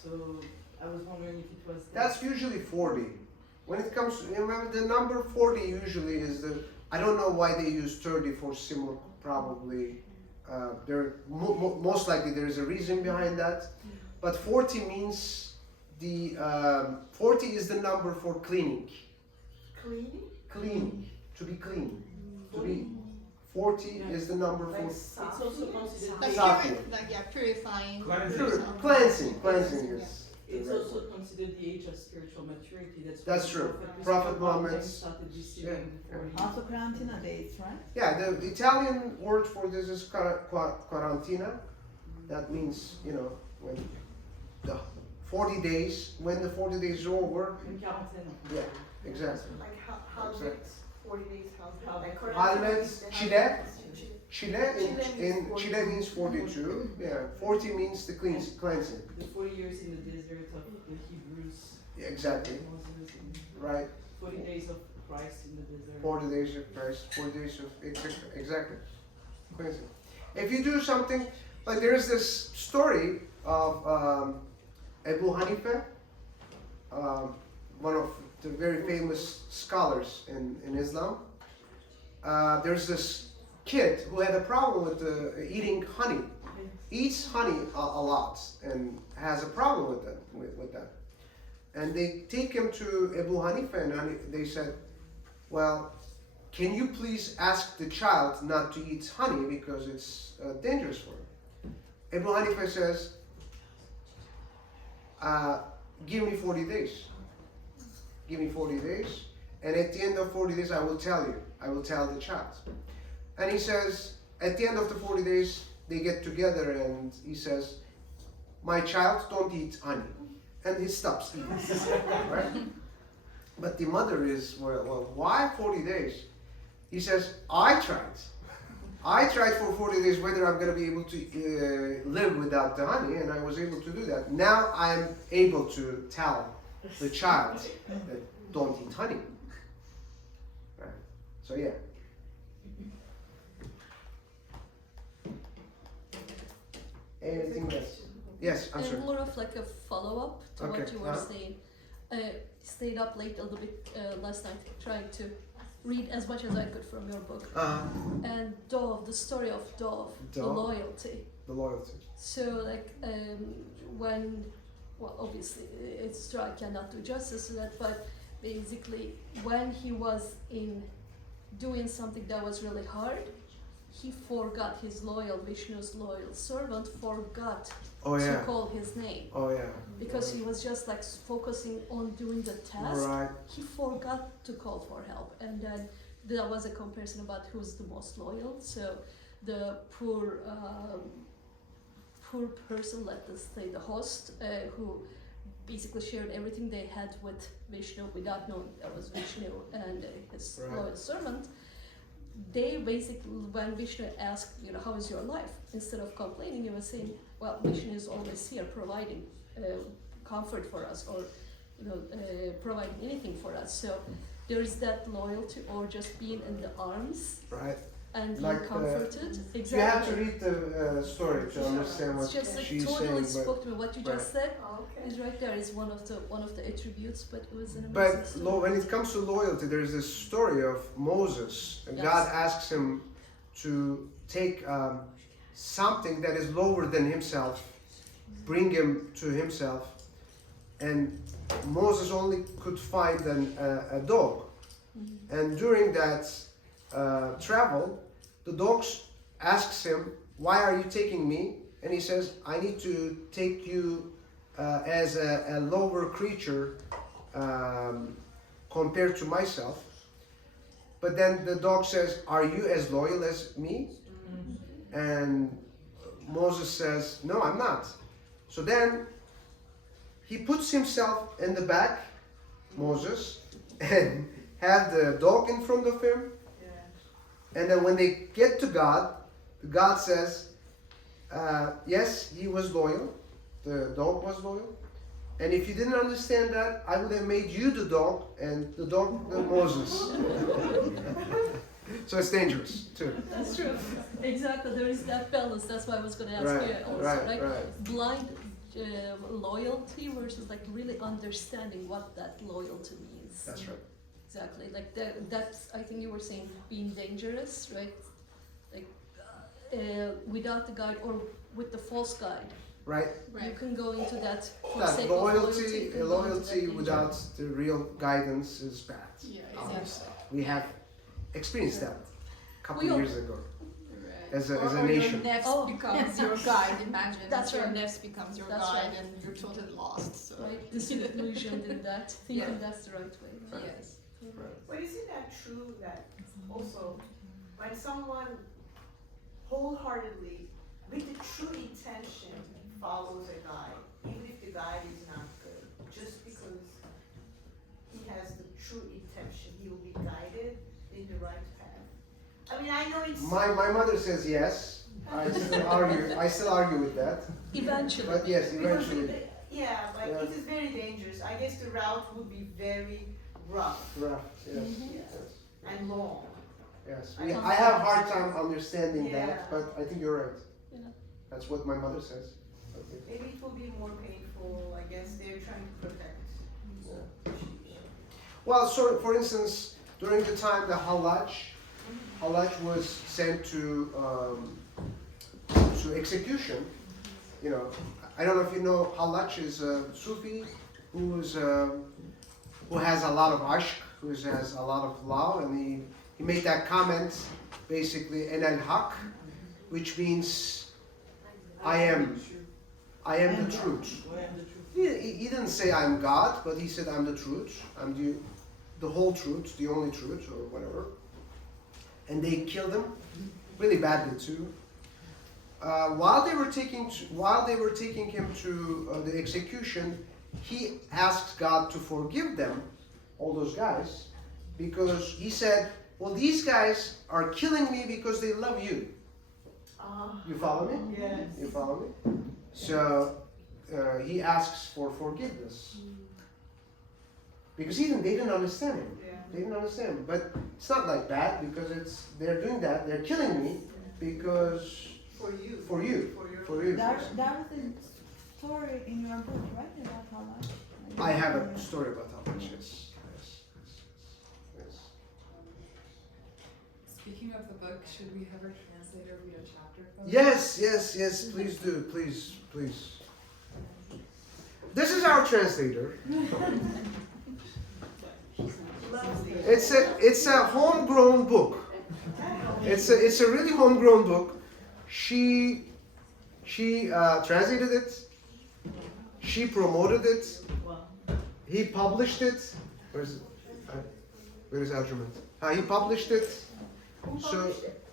So I was wondering if it was That's usually 40. When it comes to, remember the number 40 usually is I don't know why they use 30 for similar, probably. Most likely there is a reason behind that. But 40 means 40 is the number for cleaning. Cleaning? Cleaning. To be clean. To be 40 is the number Like for It's also considered. Like, Safi. purifying. Cleansing. Cleansing is. It's the right also word. considered the age of spiritual maturity. That's why true. Prophet Prophet Muhammad Muhammad- started deceiving yeah, before Also quarantine days, right? Yeah, the Italian word for this is quarantina. That means, you know, when the 40 days, when the 40 days is over. In quarantaine. Yeah, exactly. Like how Exactly. it's 40 days, how How- like Halmet, Chile. Chile in means Chile means 42. Yeah, 40 means the cleansing. The 40 years in the desert of the Hebrews. Yeah, exactly. Moses, and Right. 40 days of Christ in the desert. 40 days of Christ, 40 days of exactly cleansing. If you do something like there is this story of Abu Hanifa, one of the very famous scholars in Islam. There's this kid who had a problem with eating honey, eats honey a lot, and has a problem with that. And they take him to Abu Hanifa, and they said, well, can you please ask the child not to eat honey because it's dangerous for him? Abu Hanifa says, give me 40 days. Give me 40 days, and at the end of 40 days, I will tell you. I will tell the child. And he says, at the end of the 40 days, they get together, and he says, my child, don't eat honey. And he stops eating, right? But the mother is, well, why 40 days? He says, I tried for 40 days whether I'm going to be able to live without the honey, and I was able to do that. Now I'm able to tell the child that don't eat honey. Right? So yeah. Anything else? Yes, I'm sorry. And more of like a follow-up to Okay, what you were saying. Stayed up late a little bit last night trying to read as much as I could from your book. And Dove, the story of Dove, the Dove? loyalty. The loyalty. So like when, well obviously it's true I cannot do justice to that, but basically when he was in doing something that was really hard, he forgot his loyal, Vishnu's loyal servant forgot Oh to yeah. call his name. Oh yeah. Because he was just like focusing on doing the task, Right. he forgot to call for help. And then there was a comparison about who's the most loyal. So the poor person, let us say the host, who basically shared everything they had with Vishnu without knowing that was Vishnu and his Right. loyal servant. They basically, when Vishnu asked, you know, how is your life? Instead of complaining, he was saying, well, Vishnu is always here providing comfort for us, or you know, providing anything for us. So there is that loyalty, or just being in the arms Right. and being Like, comforted. You have to read the story to understand what It's just like she's totally saying. spoke to me. What you Right. just said Oh, okay. is right there. Is one of the attributes, but it was an amazing But story. when it comes to loyalty, there's this story of Moses. And God asks him to take something that is lower than himself, bring him to himself, and Moses only could find a dog. And during that travel, the dog asks him, "Why are you taking me?" And he says, "I need to take you as a lower creature compared to myself." But then the dog says, "Are you as loyal as me?" And Moses says, "No, I'm not." So then he puts himself in the back, Moses, and have the dog in front of him. And then when they get to God says, yes, he was loyal. The dog was loyal. And if you didn't understand that, I would have made you the dog and the dog the Moses. So it's dangerous too. That's true. Exactly. There is that balance. That's why I was going to ask Right, you also. right. Blind loyalty versus like really understanding what that loyalty means. That's right. Exactly. Like that's, I think you were saying being dangerous, right? Like without the guide or with the false guide. Right. You can go into that for That sake loyalty, of you can go into that danger. without the real guidance is bad. Yeah, Obviously. exactly. We have experienced that a couple We all- years ago. as a Or nation. your nefs Oh. becomes your guide. Imagine That's your right. nefs becomes your That's guide right. and you're totally lost. So Right, disillusioned in that, thinking Yeah. that's the right way. Right? yes. But isn't that true that also when someone wholeheartedly, with the true intention, follows a guide, even if the guide is not good, just because he has the true intention, he will be guided in the right path? I mean, I know it's. My mother says yes. I still argue with that. Eventually. But yes, Because eventually. yeah, but Yeah. it is very dangerous. I guess the route would be very rough Rough, yes, Yes. yes. and long. Yes, I have a hard time understanding Yeah. that, but I think you're right. Yeah. That's what my mother says. Okay. Maybe it will be more painful. I guess they're trying to protect. Yeah. Well, so for instance, during the time the Hallaj was sent to execution. You know, I don't know if you know, Hallaj is a Sufi who has a lot of ashq, who has a lot of love, and he made that comment basically, en al haq, which means I am the truth. I am the truth. He didn't say I'm God, but he said I'm the truth. I'm the whole truth, the only truth, or whatever. And they killed him, really badly too. While they were taking him to the execution, he asked God to forgive them, all those guys, because he said, "Well, these guys are killing me because they love you." You follow me? Yes. You follow me? So he asks for forgiveness because they didn't understand him. Yeah. They didn't understand him. But it's not like that because they're doing that. They're killing me because For you. for you, For your. for you. That was a story in your book, right? About how much? I have a story about how much. Yes. Yes. Speaking of the book, should we have our translator read a chapter from it? Yes. Please do. Please. This is our translator. Lovely. It's a homegrown book. It's a really homegrown book. She translated it. She promoted it. Wow. He published it. Where is Arjuman? He published it. Who So, published it?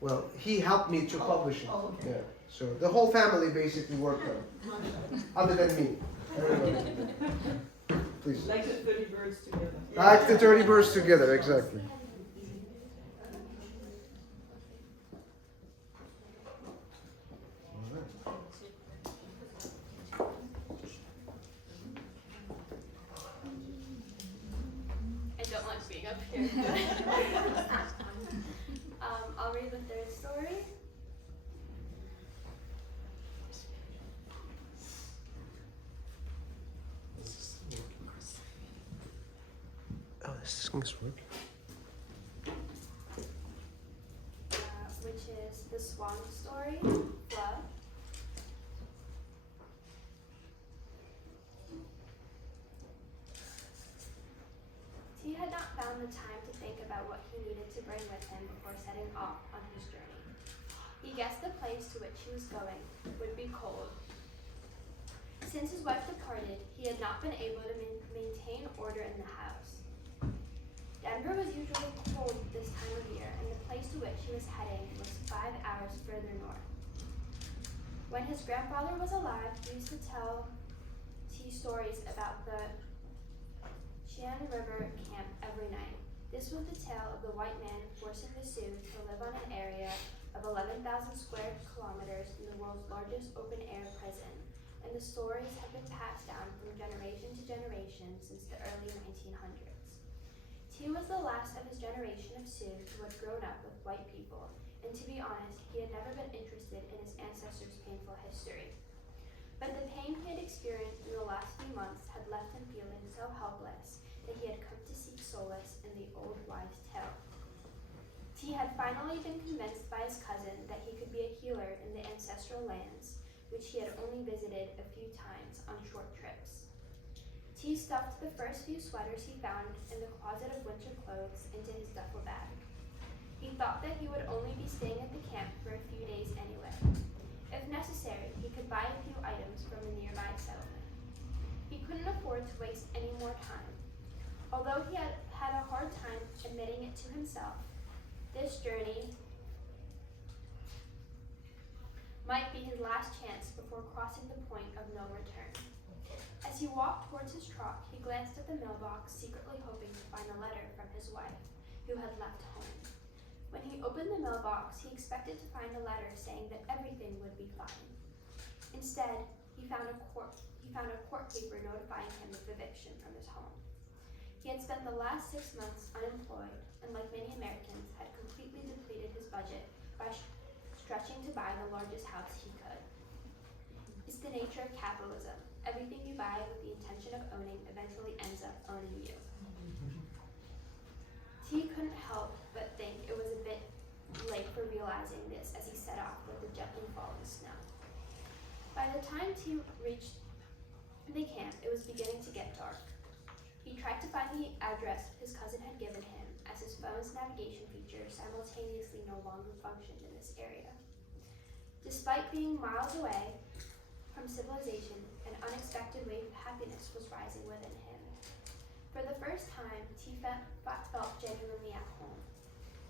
well, he helped me to publish it. Oh, okay. Yeah. So the whole family basically worked on it, other than me. Everybody. Please. Like the 30 birds together. Like the 30 birds together, exactly. I don't like being up here. I'll read the third story. Oh, this thing's working. Which is the swan story, Love. He had not found the time to think about what he needed to bring with him before setting off on his journey. He guessed the place to which he was going would be cold. Since his wife departed, he had not been able to maintain order in the house. Denver was usually cold this time of year, and the place to which he was heading was 5 hours further north. When his grandfather was alive, he used to tell T stories about the Shan River camp every night. This was the tale of the white man forcing the Sioux to live on an area of 11,000 square kilometers in the world's largest open-air prison, and the stories have been passed down from generation to generation since the early 1900s. T was the last of his generation of Sioux who had grown up with white people, and to be honest, he had never been interested in his ancestors' painful history. But the pain he had experienced in the last few months had left him feeling so helpless that he had come to seek solace in the old wives' tale. T had finally been convinced by his cousin that he could be a healer in the ancestral lands, which he had only visited a few times on short trips. T stuffed the first few sweaters he found in the closet of winter clothes into his duffel bag. He thought that he would only be staying at the camp for a few days anyway. If necessary, he could buy a few items from a nearby settlement. He couldn't afford to waste any more time. Although he had had a hard time admitting it to himself, this journey might be his last chance before crossing the point of no return. As he walked towards his truck, he glanced at the mailbox, secretly hoping to find a letter from his wife, who had left home. When he opened the mailbox, he expected to find a letter saying that everything would be fine. Instead, he found a court paper notifying him of eviction from his home. He had spent the last 6 months unemployed, and like many Americans, had completely depleted his budget by stretching to buy the largest house he could. It's the nature of capitalism. Everything you buy with the intention of owning eventually ends up owning you. T couldn't help but think it was a bit late for realizing this as he set off with the gently falling snow. By the time T reached the camp, it was beginning to get dark. He tried to find the address his cousin had given him, as his phone's navigation feature simultaneously no longer functioned in this area. Despite being miles away from civilization, an unexpected wave of happiness was rising within him. For the first time, T felt genuinely at home.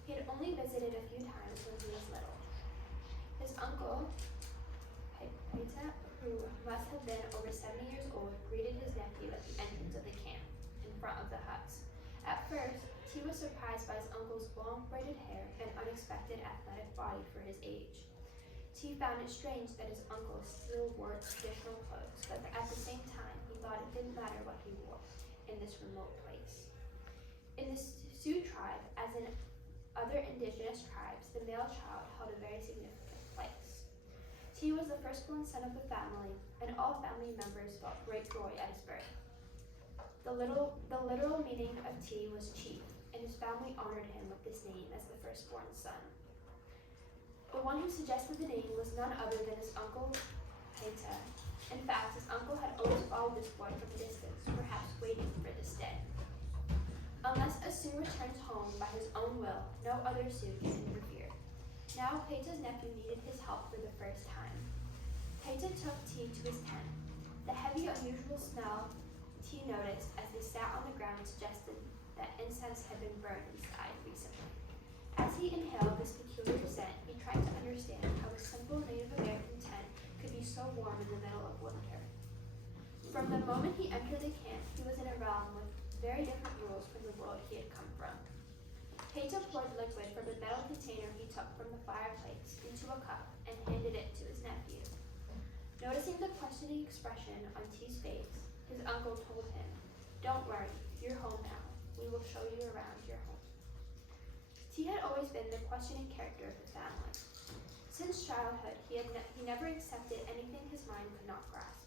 He had only visited a few times when he was little. His uncle, Peita, who must have been over 70 years old, greeted his nephew at the entrance of the camp, in front of the huts. At first, T was surprised by his uncle's long braided hair and unexpected athletic body for his age. T found it strange that his uncle still wore traditional clothes, but at the same time, he thought it didn't matter what he wore in this remote place. In the Sioux tribe, as in other indigenous tribes, the male child held a very significant place. T was the firstborn son of the family, and all family members felt great joy at his birth. The literal meaning of T was chief, and his family honored him with this name as the firstborn son. The one who suggested the name was none other than his uncle, Peita. In fact, his uncle had always followed this boy from a distance, perhaps waiting for this day. Unless a Sioux returns home by his own will, no other Sioux can interfere. Now Peita's nephew needed his help for the first time. Peita took T to his tent. The heavy, unusual smell T noticed as they sat on the ground suggested that incense had been burned inside recently. As he inhaled this peculiar scent, he tried to understand how a simple Native American tent could be so warm in the middle of winter. From the moment he entered the camp, he was in a realm with very different rules from the world he had come from. Peita poured liquid from a metal container he took from the fireplace into a cup and handed it to his nephew. Noticing the questioning expression on T's face, his uncle told him, "Don't worry, you're home now. We will show you around your home." T had always been the questioning character of the family. Since childhood, he never accepted anything his mind could not grasp.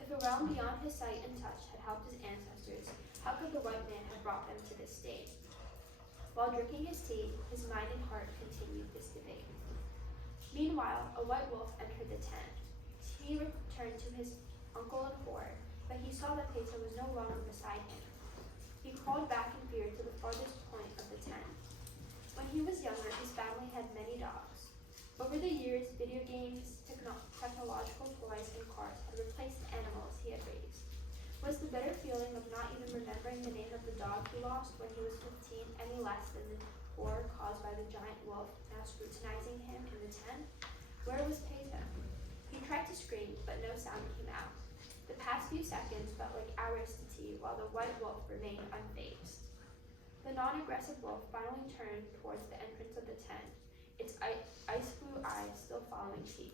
If a realm beyond his sight and touch had helped his ancestors, how could the white man have brought them to this state? While drinking his tea, his mind and heart continued this debate. Meanwhile, a white wolf entered the tent. T returned to his uncle in horror, but he saw that Peita was no longer beside him. He crawled back in fear to the farthest point of the tent. When he was younger, his family had many dogs. Over the years, video games, technological toys, and cars had replaced the animals he had raised. Was the bitter feeling of not even remembering the name of the dog he lost when he was 15 any less than the horror caused by the giant wolf now scrutinizing him in the tent? Where was Peita? He tried to scream, but no sound came out. The past few seconds felt like hours to T, while the white wolf remained unfazed. The non-aggressive wolf finally turned towards the entrance of the tent, its ice blue eyes still following T.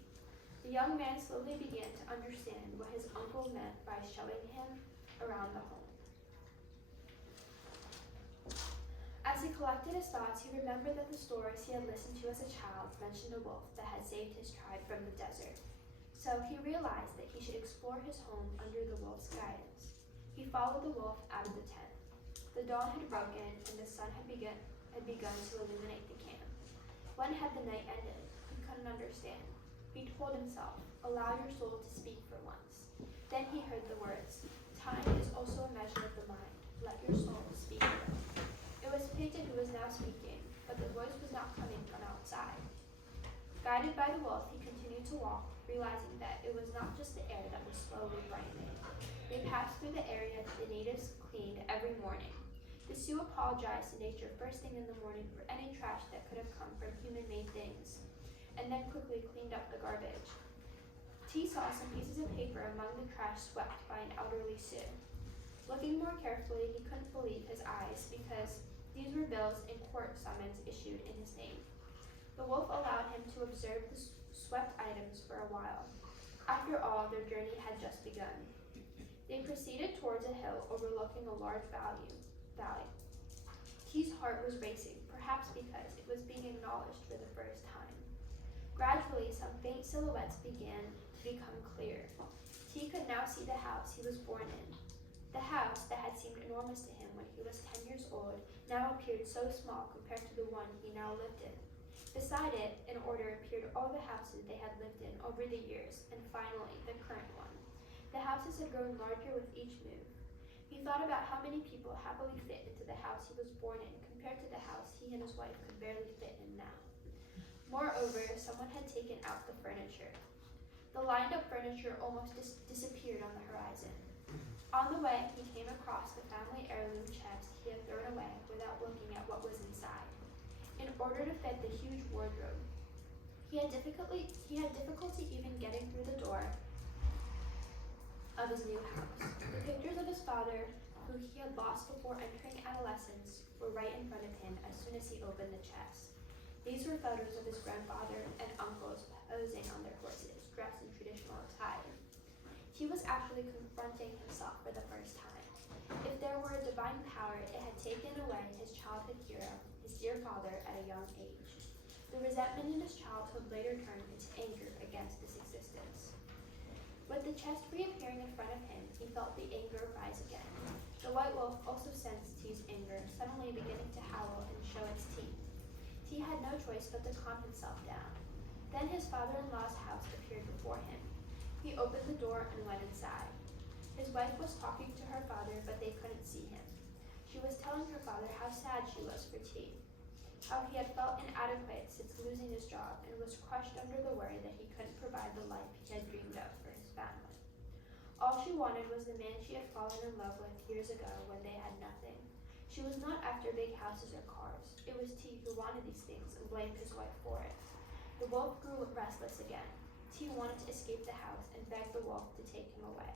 The young man slowly began to understand what his uncle meant by showing him around the home. As he collected his thoughts, he remembered that the stories he had listened to as a child mentioned a wolf that had saved his tribe from the desert. So he realized that he should explore his home under the wolf's guidance. He followed the wolf out of the tent. The dawn had broken, and the sun had begun to illuminate the camp. When had the night ended? He couldn't understand. He told himself, "Allow your soul to speak for once." Then he heard the words, "Time is also a measure of the mind. Let your soul speak for it." It was Peita who was now speaking, but the voice was not Guided by the wolf, he continued to walk, realizing that it was not just the air that was slowly brightening. They passed through the area that the natives cleaned every morning. The Sioux apologized to nature first thing in the morning for any trash that could have come from human-made things, and then quickly cleaned up the garbage. T saw some pieces of paper among the trash swept by an elderly Sioux. Looking more carefully, he couldn't believe his eyes because these were bills and court summons issued in his name. The wolf allowed him to observe the swept items for a while. After all, their journey had just begun. They proceeded towards a hill overlooking a large valley. T's heart was racing, perhaps because it was being acknowledged for the first time. Gradually, some faint silhouettes began to become clear. T could now see the house he was born in. The house that had seemed enormous to him when he was 10 years old now appeared so small compared to the one he now lived in. Beside it, in order, appeared all the houses they had lived in over the years, and finally, the current one. The houses had grown larger with each move. He thought about how many people happily fit into the house he was born in compared to the house he and his wife could barely fit in now. Moreover, someone had taken out the furniture. The lined-up furniture almost disappeared on the horizon. On the way, he came across the family heirloom chest he had thrown away without looking at what was inside. In order to fit the huge wardrobe, he had difficulty even getting through the door of his new house. The pictures of his father, who he had lost before entering adolescence, were right in front of him as soon as he opened the chest. These were photos of his grandfather and uncles posing on their horses, dressed in traditional attire. He was actually confronting himself for the first time. If there were a divine power, it had taken away his childhood hero, his dear father, at a young age. The resentment in his childhood later turned into anger against this existence. With the chest reappearing in front of him, he felt the anger rise again. The white wolf also sensed T's anger, suddenly beginning to howl and show its teeth. T had no choice but to calm himself down. Then his father-in-law's house appeared before him. He opened the door and went inside. His wife was talking to her father, but they couldn't see him. She was telling her father how sad she was for T, how he had felt inadequate since losing his job and was crushed under the worry that he couldn't provide the life he had dreamed of for his family. All she wanted was the man she had fallen in love with years ago when they had nothing. She was not after big houses or cars. It was T who wanted these things and blamed his wife for it. The wolf grew restless again. T wanted to escape the house and begged the wolf to take him away.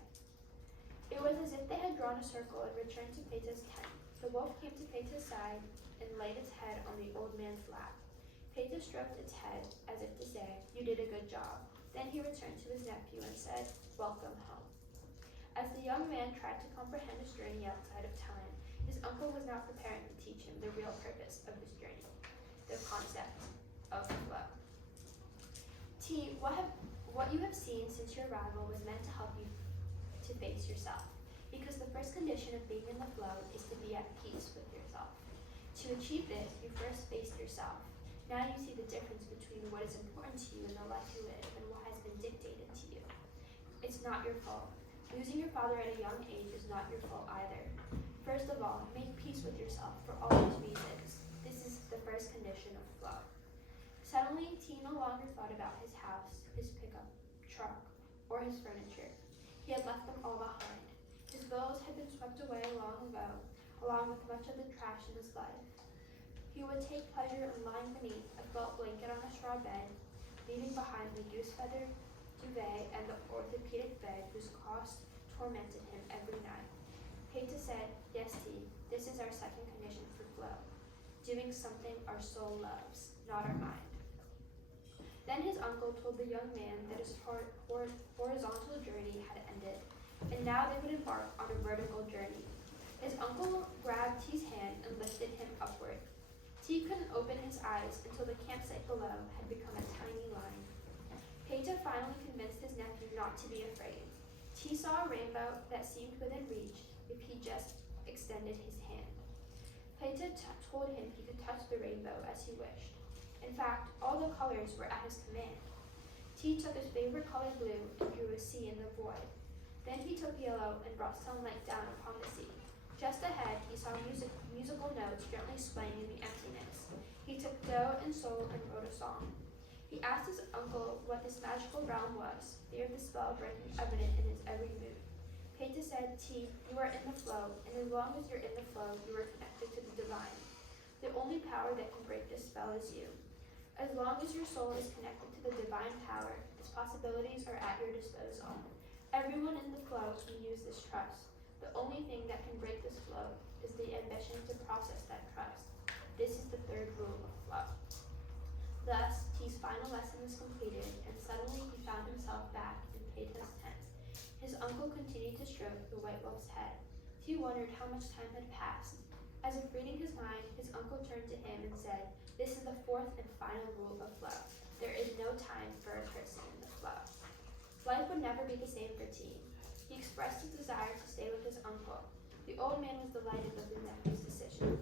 It was as if they had drawn a circle and returned to Peta's tent. The wolf came to Peta's side and laid its head on the old man's lap. Peta stroked its head as if to say, "You did a good job." Then he returned to his nephew and said, "Welcome home." As the young man tried to comprehend his journey outside of time, his uncle was now preparing to teach him the real purpose of his journey, the concept of flow. T, what you have seen since your arrival was meant to help you to face yourself, because the first condition of being in the flow is to be at peace with yourself. To achieve this, you first faced yourself. Now you see the difference between what is important to you in the life you live and what has been dictated to you. It's not your fault. Losing your father at a young age is not your fault either. First of all, make peace with yourself for all these reasons. This is the first condition of flow. Suddenly, T no longer thought about his house, his pickup truck, or his furniture. He had left them all behind. His bills had been swept away long ago, along with much of the trash in his life. He would take pleasure in lying beneath a felt blanket on a straw bed, leaving behind the goose feather duvet and the orthopedic bed whose cost tormented him every night. Peta said, "Yes, T, this is our second condition for flow. Doing something our soul loves, not our mind." Then his uncle told the young man that his horizontal journey had ended, and now they would embark on a vertical journey. His uncle grabbed T's hand and lifted him upward. T couldn't open his eyes until the campsite below had become a tiny line. Peta finally convinced his nephew not to be afraid. T saw a rainbow that seemed within reach if he just extended his hand. Peta told him he could touch the rainbow as he wished. In fact, all the colors were at his command. T took his favorite color blue and drew a sea in the void. Then he took yellow and brought sunlight down upon the sea. Just ahead, he saw musical notes gently swaying in the emptiness. He took do and sol and wrote a song. He asked his uncle what this magical realm was, fear of the spell breaking evident in his every move. Peta said, T, you are in the flow, and as long as you're in the flow, you are connected to the divine. The only power that can break this spell is you. As long as your soul is connected to the divine power, its possibilities are at your disposal. Everyone in the flow can use this trust. The only thing that can break this flow is the ambition to process that trust. This is the third rule of flow. Thus, T's final lesson was completed, and suddenly he found himself back in Peta's tent. His uncle continued to stroke the white wolf's head. T wondered how much time had passed. As if reading his mind, his uncle turned to him and said, this is the fourth and final rule of flow. There is no time for a person in the flow. Life would never be the same for T. He expressed his desire to stay with his uncle. The old man was delighted with his nephew's decision.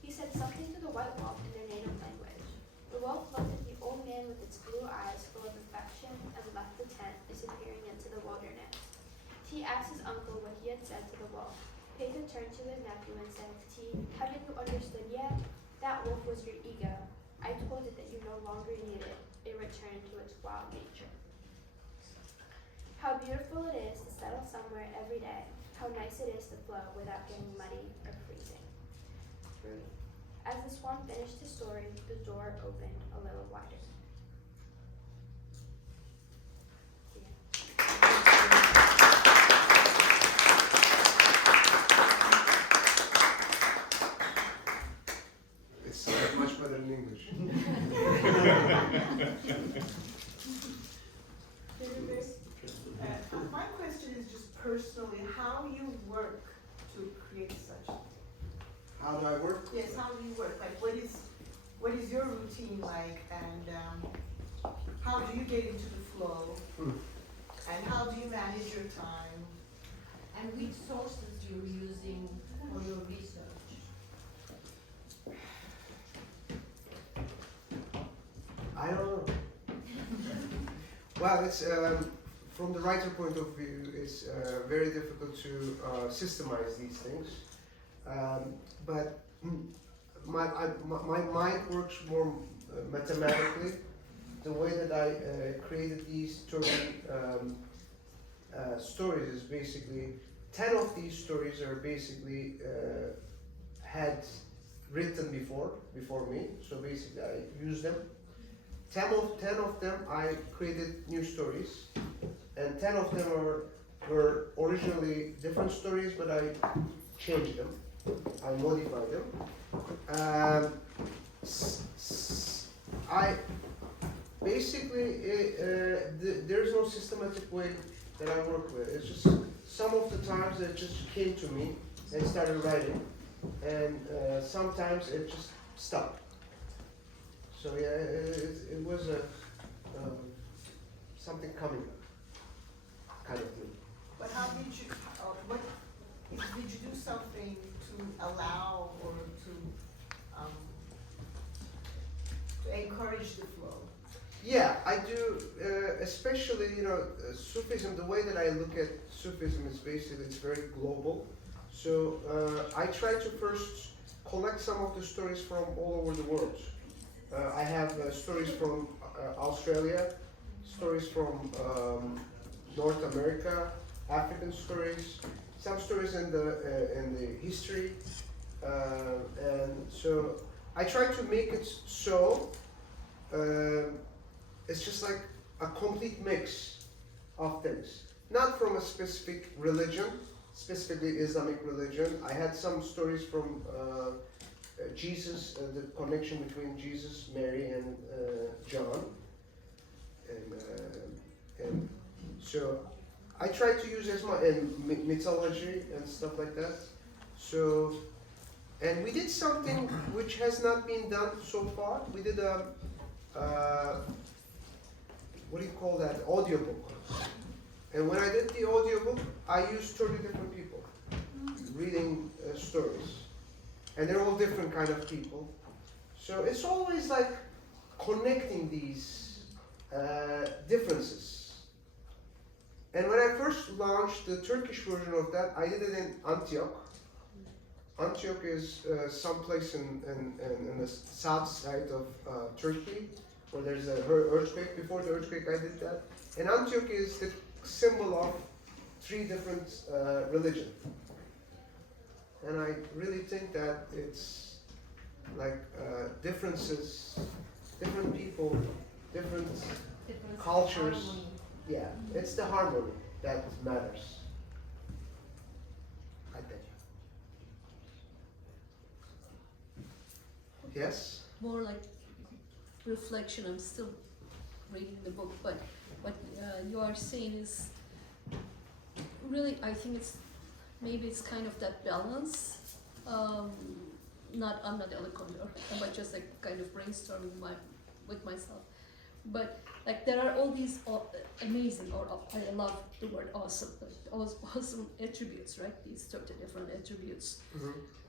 He said something to the white wolf in their native language. The wolf looked at the old man with its blue eyes full of affection and left the tent, disappearing into the wilderness. T asked his uncle what he had said to the wolf. Peta turned to his nephew and said, T, haven't you understood yet? That wolf was your ego. I told it that you no longer need it. It returned to its wild nature. How beautiful it is to settle somewhere every day. How nice it is to flow without getting muddy or freezing. Rumi. As the swan finished his story, the door opened a little wider. It's much better in English. My question is just personally, how you work to create such. How do I work? Yes, how do you work? Like, what is your routine like, and how do you get into the flow? And how do you manage your time? And which sources you're using for your research? I don't know. Well, it's from the writer point of view, it's very difficult to systemize these things. But my mind works more mathematically. The way that I created these stories is basically 10 of these stories are basically had written before me. So basically, I use them. 10 of them I created new stories, and 10 of them were originally different stories, but I changed them, I modified them. I basically there's no systematic way that I work with. It's just some of the times it just came to me and started writing, and sometimes it just stopped. So yeah, it was something coming up, kind of thing. But how did you, did you do something to allow or to encourage the flow? Yeah, I do, especially, Sufism, the way that I look at Sufism is basically, it's very global. So I try to first collect some of the stories from all over the world. I have stories from Australia, stories from North America, African stories, some stories in the history, and so I try to make it so it's just like a complete mix of things, not from a specific religion, specifically Islamic religion. I had some stories from Jesus, the connection between Jesus, Mary, and John, and so I try to use as much in mythology and stuff like that. So, and we did something which has not been done so far. We did a what do you call that? Audiobook. And when I did the audiobook, I used 30 different people reading stories. And they're all different kind of people. So it's always like connecting these differences. And when I first launched the Turkish version of that, I did it in Antioch. Antioch is someplace in the south side of Turkey, where there's a earthquake. Before the earthquake, I did that. And Antioch is the symbol of 3 different religions. And I really think that it's like differences, different people, different cultures. Harmony. Yeah, it's the harmony that matters, I think. Yes? More like reflection. I'm still reading the book, but what you are saying is really, I think maybe it's kind of that balance. I'm not eloquent, but just like kind of brainstorming with myself. But like there are all these amazing, or I love the word awesome, awesome attributes, right? These 30 different attributes,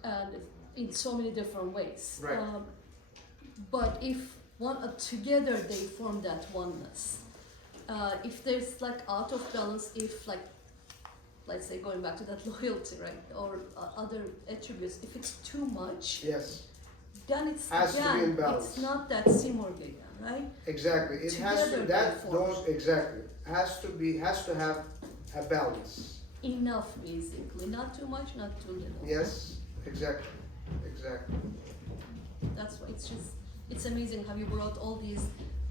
and in so many different ways. Right. But if together they form that oneness. If there's like out of balance, if like, let's say going back to that loyalty, right, or other attributes, if it's too much, Yes. then it's Has to be in balance. it's not that simultaneous, right? Exactly. It has to Together they form. exactly has to have a balance. Enough, basically, not too much, not too little. Yes, exactly. Exactly. That's why it's amazing how you brought all these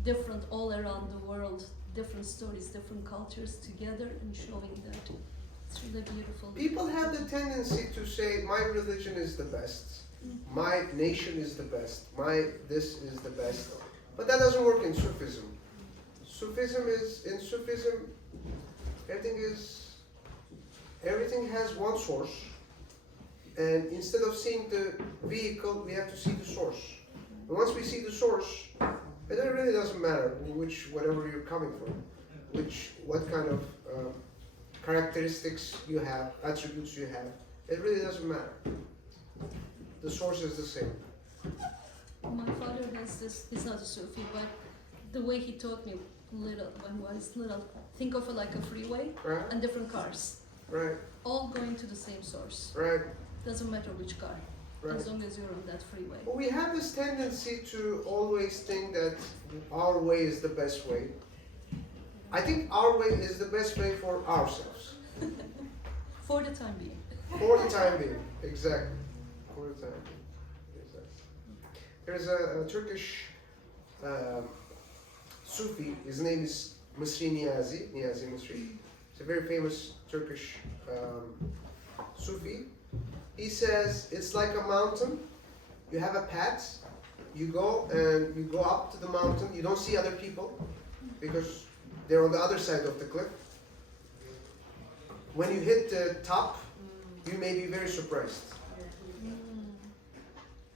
different, all around the world, different stories, different cultures together and showing that. It's really beautiful. People have the tendency to say, my religion is the best, my nation is the best, this is the best. But that doesn't work in Sufism. In Sufism, everything has one source. And instead of seeing the vehicle, we have to see the source. And once we see the source, it really doesn't matter whatever you're coming from, what kind of characteristics you have, attributes you have. It really doesn't matter. The source is the same. My father has this, he's not a Sufi, but the way he taught me when I was little, think of it like a freeway, Right. and different cars, Right. all going to the same source. Right. Doesn't matter which car, Right. as long as you're on that freeway. But we have this tendency to always think that our way is the best way. I think our way is the best way for ourselves. For the time being. For the time being, exactly. For the time being, exactly. There's a Turkish Sufi. His name is Misri Niyazi Misri. He's a very famous Turkish Sufi. He says it's like a mountain. You have a path. You go up to the mountain. You don't see other people because they're on the other side of the cliff. When you hit the top, you may be very surprised.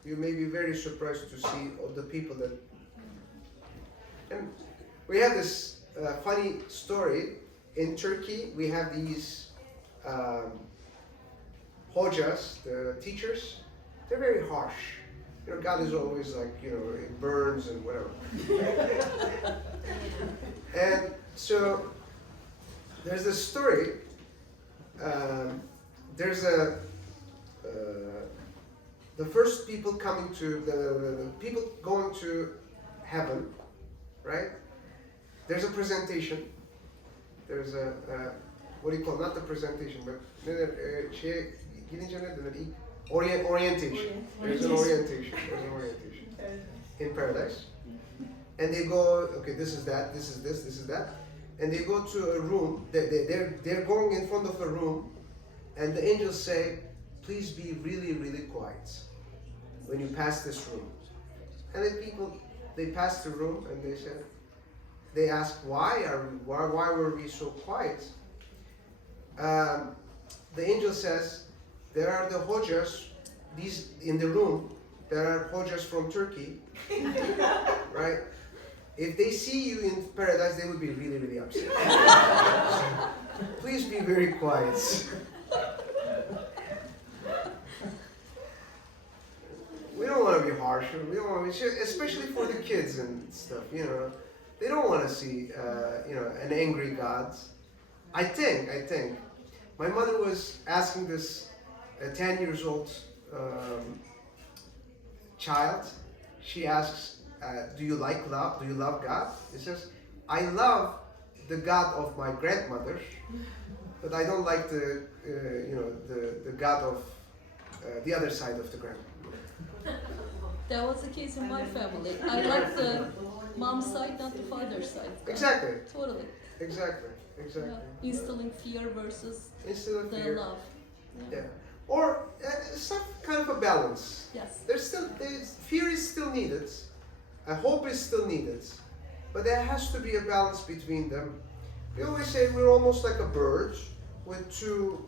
You may be very surprised to see all the people that. And we have this funny story. In Turkey, we have these hojas, the teachers. They're very harsh. You know, God is always like, it burns and whatever. And so there's this story. There's the first people coming to the people going to heaven, right? There's a presentation. There's what do you call, not the presentation, but orientation. There's an orientation. In paradise. And they go, okay, this is that, this is this is that. And they go to a room, they're going in front of a room, and the angels say, please be really, really quiet when you pass this room. And then they pass the room, and they ask, why were we so quiet? The angel says, there are the hojas, these in the room, there are hojas from Turkey, right? If they see you in paradise, they would be really, really upset. Please be very quiet. We don't want to be harsh. We don't want to be, especially for the kids and stuff. They don't want to see, an angry God. I think. My mother was asking this 10 years old child. She asks, do you like love? Do you love God? He says, I love the God of my grandmother, but I don't like the God of the other side of the grandmother. That was the case in my family. I like the mom's side, not the father's side. Exactly. Totally. Exactly. Yeah. Instilling fear versus Instead the fear. love. Yeah. Or some kind of a balance. Yes. Fear is still needed, hope is still needed, but there has to be a balance between them. We always say we're almost like a bird with two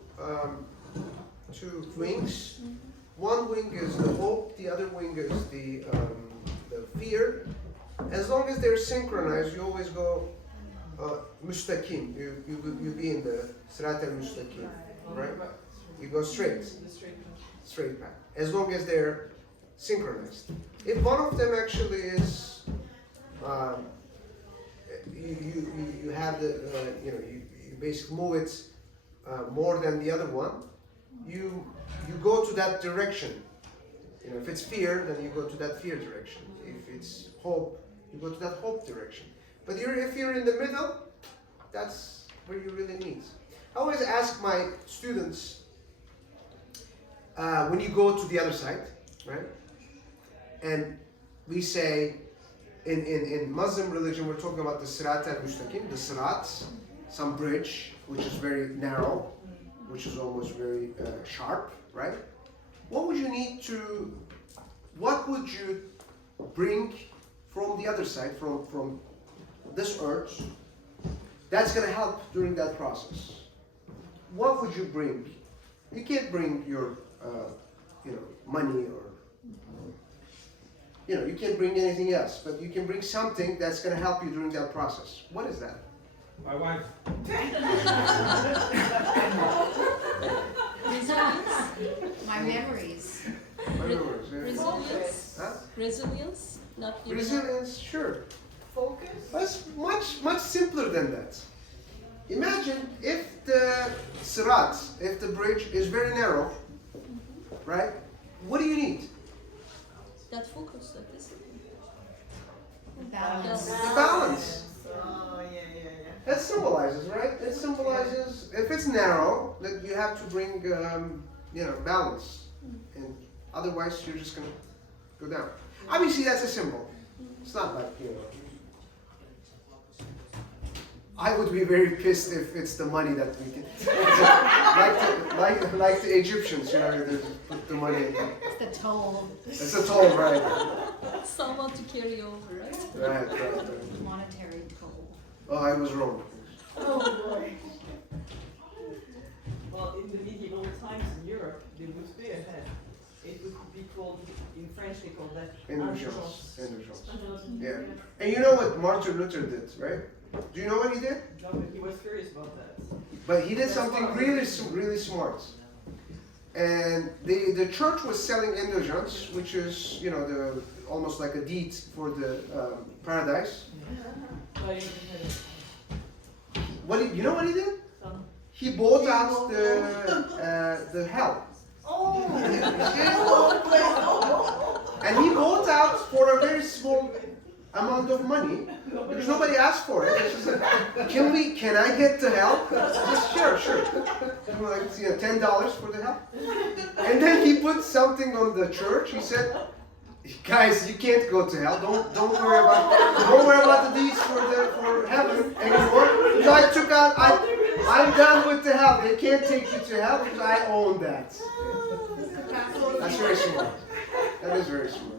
wings. One wing is the hope, the other wing is the fear. As long as they're synchronized, you always go mustaqim. You be in the sirat al-mustaqim, right? You go straight path. As long as they're synchronized. If one of them actually is, you have the, you basically move it more than the other one. You go to that direction. If it's fear, then you go to that fear direction. If it's hope, you go to that hope direction. But if you're in the middle, that's where you really need. I always ask my students, when you go to the other side, right? And we say, in Muslim religion, we're talking about the Sirat al-Mustaqim, the Sirat, some bridge, which is very narrow, which is almost very sharp, right? What would you bring from the other side, from this earth, that's going to help during that process? What would you bring? You can't bring your, money or, you can't bring anything else, but you can bring something that's going to help you during that process. What is that? My wife. My memories. Resilience. Huh? Resilience. Not giving up. Resilience, sure. Focus. That's much simpler than that. Imagine if the sirat, if the bridge is very narrow, right? What do you need? That focus, that discipline. Balance. Yes. Balance. Oh, yeah. That symbolizes, right? It symbolizes, if it's narrow, that you have to bring, balance. And otherwise, you're just going to go down. Obviously, that's a symbol. It's not like, I would be very pissed if it's the money that we can. like the Egyptians, they put the money in. It's the toll. It's a toll, right? Someone to carry over, right? Right. Monetary toll. Oh, I was wrong. Oh boy. Well, in the medieval times in Europe, they would pay ahead. It would be called, in French they call that Indulgence. indulgence. Yeah. And you know what Martin Luther did, right? Do you know what he did? No, but he was curious about that. But he did something really smart. And the church was selling indulgence, which is, almost like a deed for the paradise. You know what he did? He bought out the hell. Oh. And he bought out for a very small amount of money because nobody asked for it. It's just like, can I get the help? Just, sure. Like, $10 for the help. And then he put something on the church. He said, guys, you can't go to hell. Don't worry about the deeds for heaven anymore. So I took out. I'm done with the hell. They can't take you to hell because I own that. That's very smart. That is very smart.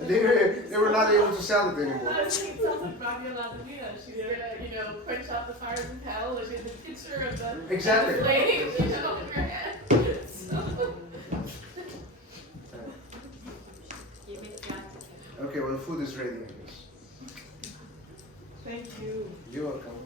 They were not able to sell it anymore. I was thinking something about Yolanda. She's gonna, quench out the fires in hell. She has a picture of the Exactly. flame. She's over her head. Okay, well, the food is ready, I guess. Thank you. You're welcome.